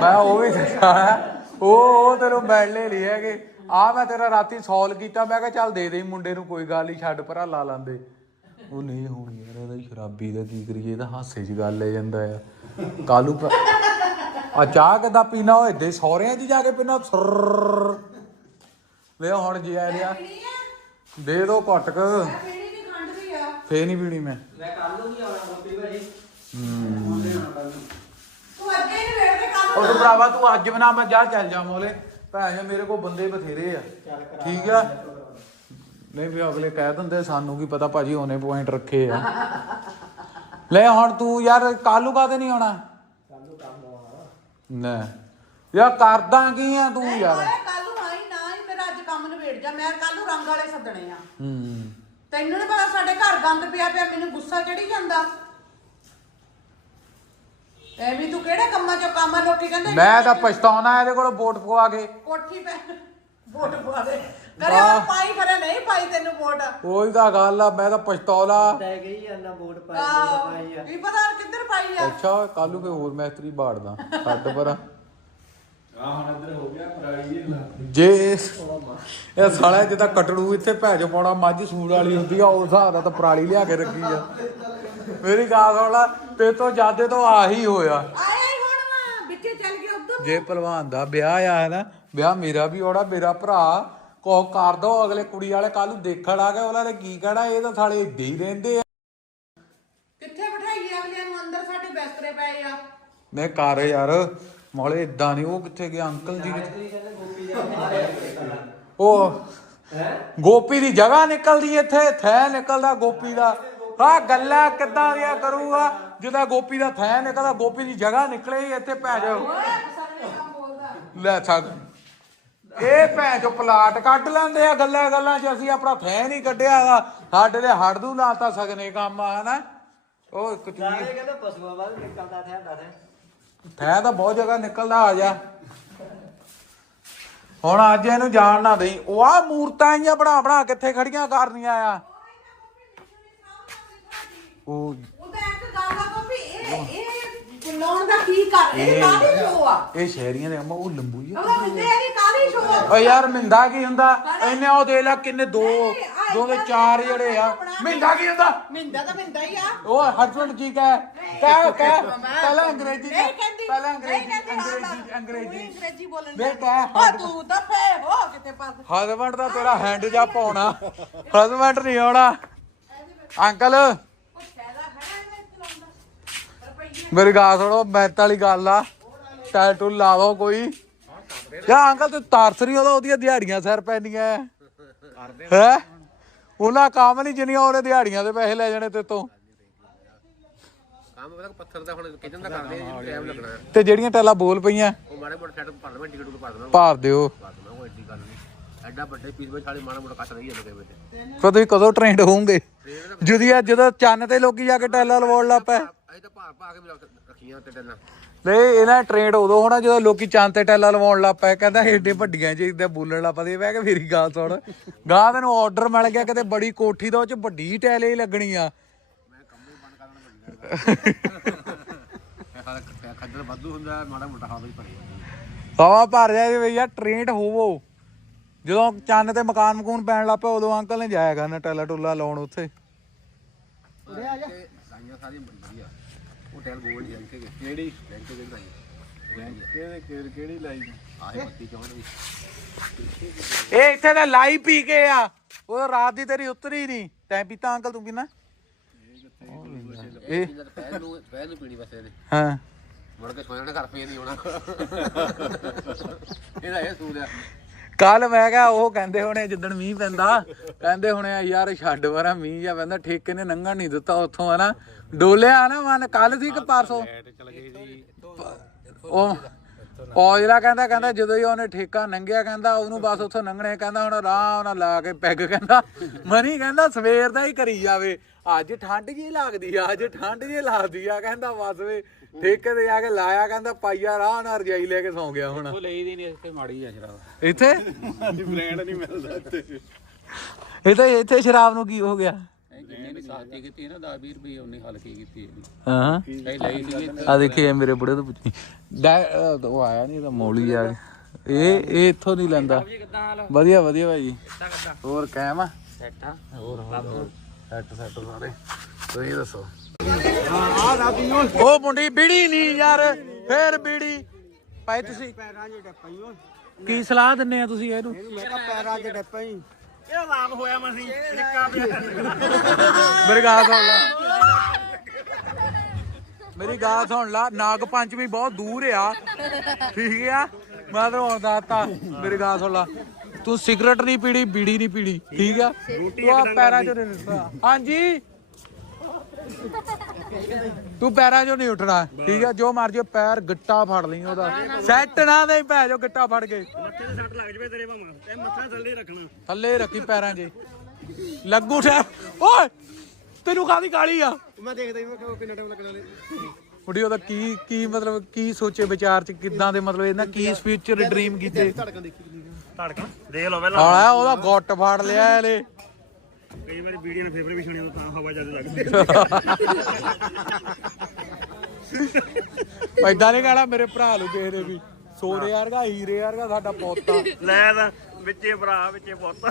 ਮੈਂ ਉਹ ਵੀ ਦਿਖਾਇਆ ਉਹ ਉਹ ਤੈਨੂੰ ਮਿਲਣੇ ਲਈ ਹੈਗੇ। ਆ ਮੈਂ ਤੇਰਾ ਰਾਤੀ ਸੌਲ ਕੀਤਾ ਮੈਂ ਕਿਹਾ ਚੱਲ ਦੇ ਦੇ ਮੁੰਡੇ ਨੂੰ ਕੋਈ ਗੱਲ ਨਹੀਂ ਛੱਡ ਪਰਾਂ ਲਾ ਲਾਂਦੇ। ਉਹ ਨਹੀਂ ਹੁਣ ਯਾਰ ਇਹਦਾ ਹੀ ਸ਼ਰਾਬੀ ਦਾ ਕੀ ਕਰੀਏ ਇਹਦਾ ਹਾਸੇ 'ਚ ਗੱਲ ਲੈ ਜਾਂਦਾ ਆ। ਕਾਲੂ ਆ ਚਾਹ ਕਿੱਦਾਂ ਪੀਣਾ ਹੋਏ ਦੇ ਸੌਰਿਆਂ 'ਚ ਜਾ ਕੇ ਪੀਣਾ ਸਰਰ ਲੈ ਹੁਣ ਜੀ ਆ ਲਿਆ। ਦੇ ਦੋ ਘਟਕ ਪੀੜੀ ਦੀ ਖੰਡ ਵੀ ਆ। ਫੇ ਨਹੀਂ ਪੀਣੀ ਮੈਂ। ਮੈਂ ਕੱਲ ਨੂੰ ਵੀ ਆਉਣਾ ਮੰਮੀ ਭਾਜੀ। ਤੂੰ ਅੱਗੇ ਹੀ ਵੇੜ ਕੇ ਕੰਮ ਉਹ ਤੂੰ ਭਰਾਵਾ ਤੂੰ ਅੱਜ ਬਣਾ ਮੈਂ ਜਾ ਚੱਲ ਜਾ ਮੋਲੇ ਭੈਣ ਜੀ, ਮੇਰੇ ਕੋਲ ਬੰਦੇ ਬਥੇਰੇ ਆ। ਠੀਕ ਆ? ਨਹੀਂ ਵੀ ਅਗਲੇ ਕਹਿ ਦਿੰਦੇ ਸਾਨੂੰ ਕੀ ਪਤਾ ਭਾਜੀ ਉਹਨੇ ਪੁਆਇੰਟ ਰੱਖੇ ਆ। ਲੈ ਹੁਣ ਤੂੰ ਯਾਰ ਕਾਲੂ ਕਾਤੇ ਨਹੀਂ ਆਉਣਾ? ਨਾ ਯਾਰ ਕਰਦਾ ਕੀ ਆ ਤੂੰ ਯਾਰ? ਕੱਲ ਨੂੰ ਆਈ ਨਾ ਹੀ ਮੇਰਾ ਅੱਜ ਕੰਮ ਨਿਬੇੜ ਜਾ ਮੈਂ ਕੱਲ ਨੂੰ ਰੰਗ ਵਾਲੇ ਸੱਦਣੇ ਆ। ਹੂੰ। ਤੈਨੂੰ ਨੀ ਪਤਾ ਸਾਡੇ ਘਰ ਗੰਦ ਪਿਆ ਪਿਆ ਮੈਨੂੰ ਗੁੱਸਾ ਚੜੀ ਜਾਂਦਾ। ਐਵੇਂ ਤੂੰ ਕਿਹੜੇ ਕੰਮਾਂ ਚੋਂ ਕੰਮ ਆ? ਲੋਕੀ ਕਹਿੰਦੇ ਮੈਂ ਤਾਂ ਪਛਤਾਉਣਾ ਇਹਦੇ ਕੋਲ ਵੋਟ ਪਵਾ ਕੇ। ਕੋਠੀ ਪੈ ਵੋਟ ਪਵਾ ਦੇ। ਕਰੇ ਉਹ ਪਾਈ ਕਰੇ ਨਹੀਂ ਪਾਈ ਤੈਨੂੰ ਵੋਟ। ਉਹੀ ਤਾਂ ਗੱਲ ਆ ਮੈਂ ਤਾਂ ਪਛਤੌਲਾ ਤੈ ਗਈ ਜਾਂਦਾ ਵੋਟ ਪਾਈ ਵੋਟ ਪਾਈ ਆ। ਕੀ ਪਤਾ ਕਿੱਧਰ ਪਾਈ ਆ? ਅੱਛਾ ਕਾਲੂ ਕੇ ਹੋਰ ਮੈਸਤਰੀ ਬਾੜਦਾ। ਛੱਡ ਪਰ। ਜੇ ਇਹ ਸਾਲਾ ਜਿੱਦਾਂ ਕਟੜੂ ਇੱਥੇ ਭੈਜ ਪਾਉਣਾ ਮੱਝ ਸੂੜ ਵਾਲੀ ਹੁੰਦੀ ਆ ਉਸ ਹਿਸਾਬ ਨਾਲ ਤਾਂ ਪਰਾਲੀ ਲਿਆ ਕੇ ਰੱਖੀ ਆ। ਮੇਰੀ ਗੱਲ ਸੁਣ ਲਾ ਤੇ ਤੋਂ ਜਾਦੇ ਤੋਂ ਆਹੀ ਹੋਇਆ। ਆਇਆ ਹੀ ਹੁਣ ਵਾ ਵਿੱਚੇ ਚੱਲ ਗਿਆ ਉਧਰ। ਜੇ ਪਹਿਲਵਾਨ ਦਾ ਵਿਆਹ ਆ ਨਾ ਵਿਆਹ ਮੇਰਾ ਵੀ ਹੋਣਾ ਮੇਰਾ ਭਰਾ ਕੋ ਕਰ ਦੋ ਅਗਲੇ ਕੁੜੀ ਵਾਲੇ ਕੱਲ ਨੂੰ ਦੇਖਣ ਆ ਗਏ ਉਹਨਾਂ ਨੇ ਕੀ ਕਹਿਣਾ ਇਹ ਤਾਂ ਸਾਲੇ ਏਦਾਂ ਹੀ ਰਹਿੰਦੇ ਆ। ਕਿੱਥੇ ਬਿਠਾਈਏ ਅਗਲਿਆਂ ਨੂੰ ਅੰਦਰ ਸਾਡੇ ਬਿਸਤਰੇ ਪਏ ਆ। ਮੈਂ ਕਰ ਯਾਰ ਮੋਲੇ ਇਦਾਂ ਨਹੀਂ ਉਹ ਕਿੱਥੇ ਗਿਆ? ਅੰਕਲ ਜੀ ਕਿੱਥੇ? ਉਹ ਗੋਪੀ ਦੀ ਜਗ੍ਹਾ ਨਿਕਲਦੀ ਇੱਥੇ ਥੈ ਨਿਕਲਦਾ ਗੋਪੀ ਦਾ। ਆ ਗੱਲਾਂ ਕਿੱਦਾਂ ਦੀਆਂ ਕਰੂਗਾ? ਜਿਹਦਾ ਗੋਪੀ ਦਾ ਥੈ ਨਿਕਲਦਾ ਗੋਪੀ ਦੀ ਜਗ੍ਹਾ ਨਿਕਲੇ ਹੀ ਇੱਥੇ ਪੈ ਜਾ ਲੈ ਛੱਡ। ਇਹ ਭੈਣ ਚੋ ਪਲਾਟ ਕੱਢ ਲੈਂਦੇ ਆ ਗੱਲਾਂ ਗੱਲਾਂ 'ਚ ਅਸੀਂ ਆਪਣਾ ਥੈ ਨਹੀਂ ਕੱਢਿਆ ਸਾਡੇ ਦੇ ਹੜ ਦੂ ਲਾਤਾ ਸਕਨੇ ਕੰਮ ਆ ਹਨਾ? ਉਹ ਇੱਕ ਚੀਜ਼ ਕਹਿੰਦਾ ਪਸ਼ੂਆਂ ਬਾਅਦ ਨਿਕਲਦਾ ਥਿਆ ਹੁੰਦਾ ਥੈ ਤਾਂ ਬਹੁਤ ਜਗ੍ਹਾ ਨਿਕਲਦਾ ਆ ਜਾ। ਹੁਣ ਅੱਜ ਇਹਨੂੰ ਜਾਣ ਨਾ ਦੇਈ। ਉਹ ਆ ਮੂਰਤਾਂ ਆਈਆਂ ਬਣਾ ਬਣਾ ਕਿੱਥੇ ਖੜੀਆਂ ਕਰਨੀਆਂ ਆ। ਉਹ ਉਹਦਾ ਇੱਕ ਗੱਲ ਆ ਗੋਪੀ ਇਹ ਇਹ ਲਾਉਣ ਦਾ ਕੀ ਕਰ ਇਹ ਕਾਹਦੀ ਸ਼ੋ ਆ? ਇਹ ਸ਼ਹਿਰੀਆਂ ਦੇ ਅੰਮਾ ਉਹ ਲੰਬੂ ਹੀ ਆ। ਉਹਦਾ ਬੰਦੇ ਇਹ ਕਾਹਦੀ ਸ਼ੋ ਆ? ਓ ਯਾਰ ਮਿੰਦਾ ਕੀ ਹੁੰਦਾ? ਇਹਨੇ ਉਹ ਦੇ ਲਾ ਕਿੰਨੇ ਦੋ ਦੋ ਦੇ ਚਾਰ ਜਿਹੜੇ ਆ। ਮਿੰਦਾ ਕੀ ਹੁੰਦਾ? ਮਿੰਦਾ ਤਾਂ ਮਿੰਦਾ ਹੀ ਆ। ਉਹ ਹਸਬੰਡ ਕੀ ਕਹੇ ਕਹਿ ਕਹਿ। ਪਹਿਲਾਂ ਅੰਗਰੇਜ਼ੀ ਚ ਨਹੀਂ ਕਹਿੰਦੀ ਪਹਿਲਾਂ ਨਹੀਂ ਅੰਗਰੇਜ਼ੀ ਕਹਿੰਦੀ ਅੰਗਰੇਜ਼ੀ ਤੂੰ ਅੰਗਰੇਜ਼ੀ ਅੰਗਰੇਜ਼ੀ ਬੋਲਣ ਦਾ ਕਹਿ ਉਹ ਤੂੰ ਤਾਂ ਫੇ ਹੋ ਕਿਤੇ ਪਾਸ ਹਸਬੰਡ ਦਾ ਤੇਰਾ ਹੈਂਡ ਜਾ ਪਾਉਣਾ। ਹਸਬੰਡ ਨਹੀਂ ਆਉਣਾ। ਅੰਕਲ ਉਹ ਫਾਇਦਾ ਹੈ ਇਹਨੇ ਚਲਾਉਂਦਾ ਰੁਪਈਏ ਮੇਰੀ ਗੱਲ ਸੁਣੋ ਮੈਥ ਵਾਲੀ ਗੱਲ ਆ। ਟੈਟੂ ਲਾਵੋ ਕੋਈ। ਯਾ ਅੰਕਲ ਤੇ ਤਾਰਸਰੀ ਉਹਦਾ ਉਹਦੀਆਂ ਦਿਹਾੜੀਆਂ ਸਿਰ ਪੈਂਦੀਆਂ ਹੈ? ਉਹਨਾਂ ਕੰਮ ਨਹੀਂ ਜਿੰਨੀਆਂ ਉਹਨੇ ਦਿਹਾੜੀਆਂ ਦੇ ਪੈਸੇ ਲੈ ਜਾਣੇ ਤੇ ਤੋਂ। ਕੰਮ ਪਤਾ ਪੱਥਰ ਦਾ ਹੁਣ ਕਿਚਨ ਦਾ ਕਰਦੇ ਆ ਟਾਈਮ ਲੱਗਣਾ ਹੈ। ਤੇ ਜਿਹੜੀਆਂ ਟੈਲਾਂ ਬੋਲ ਪਈਆਂ। ਉਹ ਮਾੜੇ ਮੋਟੇ ਸੈਟ ਭਰ ਟਿਕਟ ਦਿਓ ਭਰ ਕੋਈ ਐਡੀ ਗੱਲ ਨਹੀਂ ਐਡਾ ਵੱਡੇ ਪੀਸ ਵਿੱਚ ਸਾਲੇ ਮਾੜਾ ਮੋਟਾ ਕੱਟ ਨਹੀਂ ਜਾਂਦੇ ਵਿੱਚ। ਫਿਰ ਤੁਸੀਂ ਕਦੋਂ ਟ੍ਰੈਂਡ ਹੋਵੋਗੇ? ਜੁਦੀ ਆ ਜਦੋਂ ਚੰਨ ਤੇ ਲੋਕੀ ਜਾ ਕੇ ਟੈਲਾਂ ਲਵਾਉਣ ਲੱਗ ਪਏ। ਅਸੀਂ ਤਾਂ ਭਾਰ ਪਾ ਕੇ ਵੀ ਰੱਖ- ਰੱਖੀਆਂ ਤੇ ਟੈਲਾਂ। ਨਹੀਂ ਇਹਨਾਂ ਟ੍ਰੈਂਡ ਉਦੋਂ ਹੋਣਾ ਜਦੋਂ ਲੋਕੀ ਚੰਨ ਤੇ ਟੈਲਾਂ ਲਵਾਉਣ ਲੱਗ ਪਏ ਕਹਿੰਦਾ ਏਡੇ ਵੱਡੀਆਂ ਚ ਇਦਾਂ ਬੋਲਣ ਲੱਗ ਪਏ ਮੈਂ ਕਿ ਮੇਰੀ ਗੱਲ ਸੁਣ। ਗਾਂ ਤੈਨੂੰ ਆਰਡਰ ਮਿਲ ਗਿਆ ਕਿਤੇ ਬੜੀ ਕੋਠੀ ਦਾ ਉਹ ਚ ਵੱਡੀ ਟੈਲ ਹੀ ਲੱਗਣੀ ਆ। ਇਹ ਖੱਦਰ ਵਾਧੂ ਹੁੰਦਾ ਮਾੜਾ ਮੋਟਾ ਹਵਾ ਵੀ ਭਰੀ ਜਾਏ ਵੀ ਯਾਰ ਟ੍ਰੇਨਡ ਹੋਵੋ। ਜਦੋਂ ਚੰਨ ਤੇ ਮਕਾਨ ਮਕੂਨ ਪੈਣ ਲੱਗ ਪਿਆ ਉਦੋਂ ਅੰਕਲ ਨੇ ਜਾਇਆ ਕਰਨਾ ਟੈਲਾ ਟੁੱਲਾ ਲਾਉਣ ਉੱਥੇ। ਤੇ ਸਾਈਆਂ ਸਾਰੀਆਂ ਵਧੀਆ ਉਹ ਟੈਲ ਗੋਲ ਨਹੀਂ ਜਾਂਕੇ ਕਿਹੜੀ? ਬੈਂਕ ਦੇ ਨਹੀਂ ਕਿਹੜੀ ਕਿਹੜੀ ਲਾਈ ਆਹੇ ਬੱਤੀ ਚਾਹੁੰਦੇ ਇਹ ਇੱਥੇ ਤਾਂ ਲਾਈ ਪੀ ਕੇ ਆ। ਉਹ ਰਾਤ ਦੀ ਤੇਰੀ ਉਤਰੀ ਨਹੀਂ ਤੈਂ ਪੀਤਾ ਅੰਕਲ ਤੂੰ ਪੀਣਾ ਇਹ ਪਹਿਲ ਨੂੰ ਪਹਿਲ ਨੂੰ ਪੀਣੀ ਬਸ ਇਹਨੇ। ਹਾਂ। ਮੁੜ ਕੇ ਨਾ ਘਰ ਨਹੀਂ ਆਉਣਾ ਇਹਦਾ ਇਹ ਸੂਲ ਆ। ਕੱਲ ਮੈਂ ਕਿਹਾ ਉਹ ਕਹਿੰਦੇ ਹੋਣੇ ਜਿੱਦਣ ਮੀਂਹ ਪੈਂਦਾ ਕਹਿੰਦੇ ਹੋਣੇ ਆ ਯਾਰ ਛੱਡ ਵਰਾ ਮੀਂਹ ਜਾਂ ਪੈਂਦਾ ਠੇਕੇ ਨੇ ਨੰਗਾ ਨਹੀਂ ਦਿੱਤਾ ਉੱਥੋਂ ਹਨਾ? ਡੋਲਿਆ ਨਾ ਮਨ ਕੱਲ ਸੀ ਕਿ ਪਰਸੋਂ? ਉਹ ਉਹ ਜਿਹੜਾ ਕਹਿੰਦਾ ਕਹਿੰਦਾ ਜਦੋਂ ਹੀ ਉਹਨੇ ਠੇਕਾ ਨੰਗਿਆ ਕਹਿੰਦਾ ਉਹਨੂੰ ਬਸ ਉੱਥੋਂ ਨੰਗਣੇ ਕਹਿੰਦਾ ਹੁਣ ਆਰਾਮ ਨਾਲ ਲਾ ਕੇ ਪੈਗ ਕਹਿੰਦਾ। ਮਨੀ ਕਹਿੰਦਾ ਸਵੇਰ ਦਾ ਹੀ ਕਰੀ ਜਾਵੇ ਅੱਜ ਠੰਡ ਜੀ ਲੱਗਦੀ ਆ ਅੱਜ ਠੰਡ ਜੀ ਲੱਗਦੀ ਆ ਕਹਿੰਦਾ ਬਸ ਵੇ। ਠੇਕੇ ਤੇ ਜਾ ਕੇ ਲਾਇਆ ਕਹਿੰਦਾ ਪਾਈਆ ਰਾਹ ਨਾਲ ਰਜਾਈ ਲੈ ਕੇ ਸੌਂ ਗਿਆ ਹੁਣ। ਉਹ ਲਈ ਦੀ ਨਹੀਂ ਇੱਥੇ ਮਾੜੀ ਆ ਸ਼ਰਾਬ। ਇੱਥੇ? ਬ੍ਰਾਂਡ ਨਹੀਂ ਮਿਲਦਾ ਇੱਥੇ। ਇਹ ਤਾਂ ਇੱਥੇ ਸ਼ਰਾਬ ਨੂੰ ਕੀ ਹੋ ਗਿਆ? ਜਿੰਨੇ ਵੀ ਸਾਥੀ ਕੀਤੀ ਨਾ 10 20 ਰੁਪਏ ਉਹਨੇ ਹਲਕੀ ਕੀਤੀ ਇਹਦੀ। ਹਾਂ ਇਹ ਲਈ ਸੀ ਇੱਥੇ। ਆ ਦੇਖੀ ਮੇਰੇ ਬੁੜੇ ਤੋਂ ਪੁੱਛੀ। ਉਹ ਆਇਆ ਨਹੀਂ ਤਾਂ ਮੌਲੀ ਆ। ਗਿਆ। ਇਹ ਇਹ ਇੱਥੋਂ ਨਹੀਂ ਲੈਂਦਾ। ਵਧੀਆ ਵਧੀਆ ਭਾਈ ਹੋਰ ਕਾਇਮ ਆ? ਸੈੱਟ ਆ? ਹੋਰ। ਸੈੱਟ ਸੈੱਟ ਸਾਰੇ। ਤੁਸੀਂ ਦੱਸੋ। ਉਹ ਮੁੰਡੀ ਬੀੜੀ ਨਹੀਂ ਯਾਰ, ਫੇਰ ਬੀੜੀ। ਭਾਈ ਤੁਸੀਂ ਪੈਰਾਂ 'ਚ ਡੱਪਾਈ ਓਏ ਕੀ ਸਲਾਹ ਦਿੰਨੇ ਆ ਤੁਸੀਂ ਇਹਨੂੰ? ਮੈਂ ਕਿਹਾ ਪੈਰਾਂ 'ਚ ਡੱਪਾਈ ਮੇਰੀ ਗੱਲ ਸੁਣ ਲਾ। ਮੇਰੀ ਗੱਲ ਸੁਣ ਲੈ, ਨਾਗ ਪੰਚਮੀ ਬਹੁਤ ਦੂਰ ਆ। ਠੀਕ ਆ? ਮੈਂ ਤਾਂ ਹੁਣ ਦੱਸਤਾ। ਮੇਰੀ ਗੱਲ ਸੁਣ ਲਾ। ਤੂੰ ਸਿਗਰਟ ਨਹੀਂ ਪੀੜੀ ਬੀੜੀ ਨਹੀਂ ਪੀੜੀ ਠੀਕ ਆ? ਤੂੰ ਆ ਪੈਰਾਂ ਚੋਂ ਨਹੀਂ ਹਾਂਜੀ? ਤੂੰ ਪੈਰਾਂ ਚੋਂ ਨਹੀਂ ਉੱਠਣਾ। ਠੀਕ ਆ ਜੋ ਮਰਜ਼ੀ ਪੈਰ ਗਿੱਟਾ ਫੜ ਲਈ ਉਹਦਾ। ਸੈੱਟ ਨਾ ਦੇ ਪੈ ਜੋ ਗਿੱਟਾ ਫੜ ਕੇ। ਮੱਥੇ ਤੇ ਸੱਟ ਲੱਗ ਜਵੇ ਤੇਰੇ ਭਾਵੇਂ। ਤੇ ਮੱਥਾ ਥੱਲੇ ਰੱਖਣਾ। ਥੱਲੇ ਰੱਖੀ ਪੈਰਾਂ 'ਚ। ਲੱਗੂ ਠਹਿ। ਓਏ ਤੈਨੂੰ ਕਾਦੀ ਕਾਲੀ ਆ? ਮੈਂ ਦੇਖਦਾ ਹੀ ਮੈਂ ਕਿੰਨਾ ਟਾਈਮ ਲੱਗਣਾ ਲੈ ਬੁੱਢੀ ਉਹਦਾ ਕੀ ਕੀ ਮਤਲਬ ਕੀ ਸੋਚੇ ਵਿਚਾਰ ਚ ਕਿਦਾਂ ਦੇ ਮਤਲਬ ਇਹਨਾਂ ਕੀ ਫਿਊਚਰ ਡ੍ਰੀਮ ਕੀਤੇ? ਧੜਕਣ ਦੇਖੀ ਕਿੰਨੀ ਧੜਕਣ? ਦੇਖ ਲਓ ਪਹਿਲਾਂ। ਆਲਾ ਉਹਦਾ ਗੁੱਟ ਫੜ ਲਿਆ ਇਹਨੇ। ਕਈ ਵਾਰੀ ਵੀਡੀਓ ਨੇ ਫੇਵਰ ਵੀ ਸੁਣੀ ਤਾਂ ਹਵਾ ਜ਼ਿਆਦਾ ਲੱਗਦੀ ਐਦਾਂ ਨਹੀਂ ਕਹਿਣਾ ਮੇਰੇ ਭਰਾ ਨੂੰ ਕਿਸੇ ਨੇ ਵੀ। ਸੋਨੇ ਵਰਗਾ ਹੀਰੇ ਵਰਗਾ ਸਾਡਾ ਪੁੱਤ। ਆ ਲੈ ਤਾਂ ਵਿੱਚੇ ਭਰਾ ਵਿੱਚੇ ਪੁੱਤ।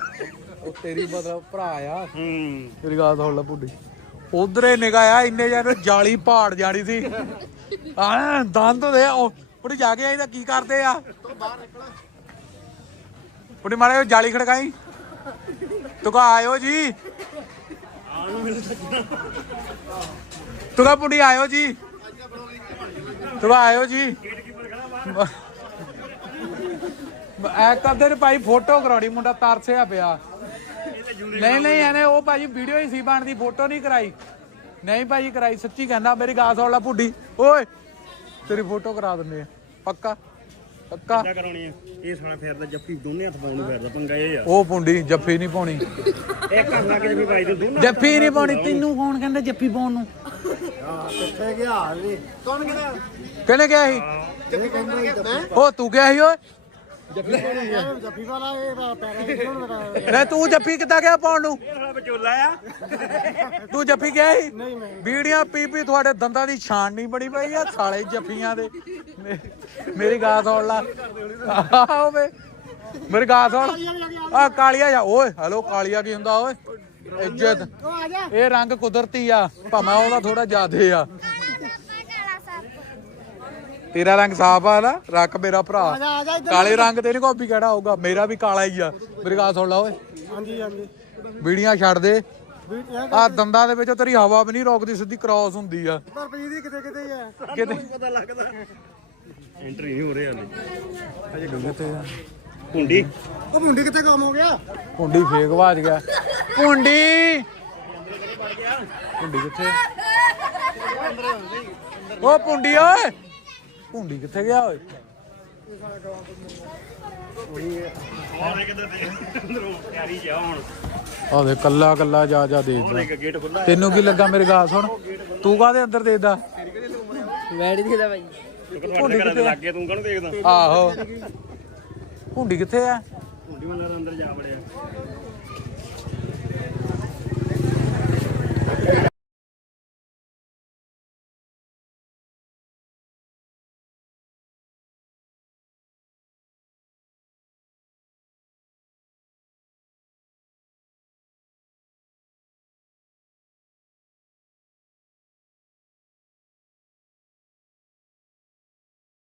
ਉਹ ਤੇਰੀ ਮਤਲਬ ਭਰਾ ਆ। ਹੂੰ। ਤੇਰੀ ਗੱਲ ਸੁਣ ਲੈ ਬੁੱਢੀ। ਉਧਰੇ ਨਿਗਾਇਆ ਇੰਨੇ ਜਾਨ ਜਾਲੀ ਪਾੜ ਜਾਣੀ ਸੀ। ਆ ਦੰਦ ਦੇ ਉਹ ਬੁੱਢੀ ਜਾ ਕੇ ਆਈ ਤਾਂ ਕੀ ਕਰਦੇ ਆ? ਬੁੱਢੀ ਮਾਰੇ ਉਹ ਜਾਲੀ ਖੜਕਾਈ। ਤੂੰ ਆਇਓ ਜੀ। ਤੂੰ ਕਾ ਆਇਓ ਜੀ। ਤੂੰ ਆਇਓ ਜੀ। ਐ ਕਦੇ ਭਾਈ ਫੋਟੋ ਕਰਾਉਣੀ, ਮੁੰਡਾ ਤਰਸਿਆ ਪਿਆ। ਨਹੀਂ ਨਹੀਂ ਇਹਨੇ ਉਹ ਭਾਜੀ ਵੀਡੀਓ ਹੀ ਸੀ ਬਣਦੀ, ਫੋਟੋ ਨਹੀਂ ਕਰਾਈ। ਨਹੀਂ ਭਾਜੀ ਕਰਾਈ, ਸੱਚੀ ਕਹਿੰਦਾ, ਮੇਰੀ ਗਾਸ ਵਾਲਾ ਪੁੱਡੀ ਓਏ, ਤੇਰੀ ਫੋਟੋ ਕਰਾ ਦਿੰਦੇ ਆ, ਪੱਕਾ? ਪੱਕਾ? ਕਿਆ ਕਰਾਉਣੀ ਹੈ ਇਹ ਸਾਲਾ ਫੇਰਦਾ ਜੱਫੀ ਦੋਨੇ ਹੱਥ ਪਾਉਣ ਨੂੰ ਫੇਰਦਾ ਪੰਗਾ ਇਹ ਆ। ਉਹ ਪੁੰਡੀ ਜੱਫੀ ਨਹੀਂ ਪਾਉਣੀ। ਇੱਕ ਹੱਥ ਲਾ ਕੇ ਜੱਫੀ ਪਾਈ ਤੇ ਦੋਨਾਂ ਜੱਫੀ ਨਹੀਂ ਪਾਉਣੀ ਤੈਨੂੰ ਕੌਣ ਕਹਿੰਦਾ ਜੱਫੀ ਪਾਉਣ ਨੂੰ? ਕਿੱਥੇ ਗਿਆ ਵੀ ਕੌਣ ਕਿਹਦਾ ਕਿਹਨੇ ਕਿਹਾ ਸੀ? ਉਹ ਤੂੰ ਕਿਹਾ ਸੀ ਓਏ ਜੱਫੀ ਵਾਲਾ ਇਹ ਪੈਰਾਂ ਤੂੰ ਜੱਫੀ ਕਿੱਦਾਂ ਗਿਆ ਪਾਉਣ ਨੂੰ? ਇਹ ਸਾਲਾ ਵਿਚੋਲਾ ਆ। ਤੂੰ ਜੱਫੀ ਗਿਆ ਸੀ? ਬੀੜੀਆਂ ਪੀ ਪੀ ਤੁਹਾਡੇ ਦੰਦਾਂ ਦੀ ਛਾਣ ਨਹੀਂ ਬੜੀ ਪਈ ਆ ਸਾਲੇ ਜੱਫੀਆਂ ਦੇ। ਮੇ- ਮੇਰੀ ਗਾਲ ਸੁਣ ਲਾ। ਆਹੋ ਵੇ ਮੇਰੀ ਗਾਲ ਸੁਣ। ਆ ਕਾਲੀਆ ਜਾ ਓਏ ਹੈਲੋ ਕਾਲੀਆ ਕੀ ਹੁੰਦਾ ਓਏ? ਇੱਜ਼ਤ। ਇਹ ਰੰਗ ਕੁਦਰਤੀ ਆ ਭਾਵੇਂ ਉਹਦਾ ਥੋੜਾ ਜ਼ਿਆਦੇ ਆ। ਤੇਰਾ ਰੰਗ ਸਾਫ਼ ਆ ਨਾ ਰੱਖ ਮੇਰਾ ਭਰਾ। ਕਾਲੇ ਰੰਗ ਤੇ ਨਹੀਂ ਵੀ ਕਿਹੜਾ ਹੋਊਗਾ ਮੇਰਾ ਵੀ ਕਾਲਾ ਹੀ ਆ। ਮੇਰੀ ਗੱਲ ਸੁਣ ਲਾ ਓਏ। ਹਾਂਜੀ ਹਾਂਜੀ। ਬੀੜੀਆਂ ਛੱਡ ਦੇ। ਆ ਦੰਦਾਂ ਦੇ ਵਿੱਚੋਂ ਤੇਰੀ ਹਵਾ ਵੀ ਨਹੀਂ ਰੋਕਦੀ ਸਿੱਧੀ ਕ੍ਰਾਸ ਹੁੰਦੀ ਆ। ਪਰ ਪਈ ਦੀ ਕਿਤੇ ਕਿਤੇ ਹੀ ਹੈ ਕਿਤੇ ਪਤਾ ਲੱਗਦਾ। ਐਂਟਰੀ ਨਹੀਂ ਹੋ ਰਹੀ ਹਾਲੇ। ਹੁੰਡੀ ਉਹ ਮੁੰਡੀ ਕਿੱਥੇ ਕੰਮ ਹੋ ਗਿਆ? ਪੁੰਡੀ ਫੇਕ ਵਾਜ ਗਿਆ। ਪੁੰਡੀ ਪੁੰਡੀ ਕਿੱਥੇ ਓ ਪੁੰਡੀ ਓਏ! ਪੁੰਡੀ ਕਿੱਥੇ ਗਿਆ ਓਏ? ਆਉਣੇ ਕਿੱਧਰ ਤੇ ਅੰਦਰੋਂ ਤਿਆਰੀ ਜਾ ਹੁਣ। ਆ ਦੇ ਕੱਲਾ ਕੱਲਾ ਜਾ ਜਾ ਦੇ ਉਹਦਾ ਇੱਕ ਗੇਟ ਖੁੱਲਾ ਤੈਨੂੰ ਕੀ ਲੱਗਾ ਮੇਰੀ ਗੱਲ ਸੁਣ? ਤੂੰ ਕਾਹਦੇ ਅੰਦਰ ਦੇਦਾ ਵੈੜੀ ਦੀ ਭਾਈ। ਘਰਾਂ ਦੇ ਲੱਗੇ ਤੂੰ ਕਹਨੂੰ ਦੇਖਦਾ? ਆਹੋ। ਪੁੰਡੀ ਕਿੱਥੇ ਆ? ਹੁੰਡੀ ਵਾਲਾ ਅੰਦਰ ਜਾ ਵੜਿਆ।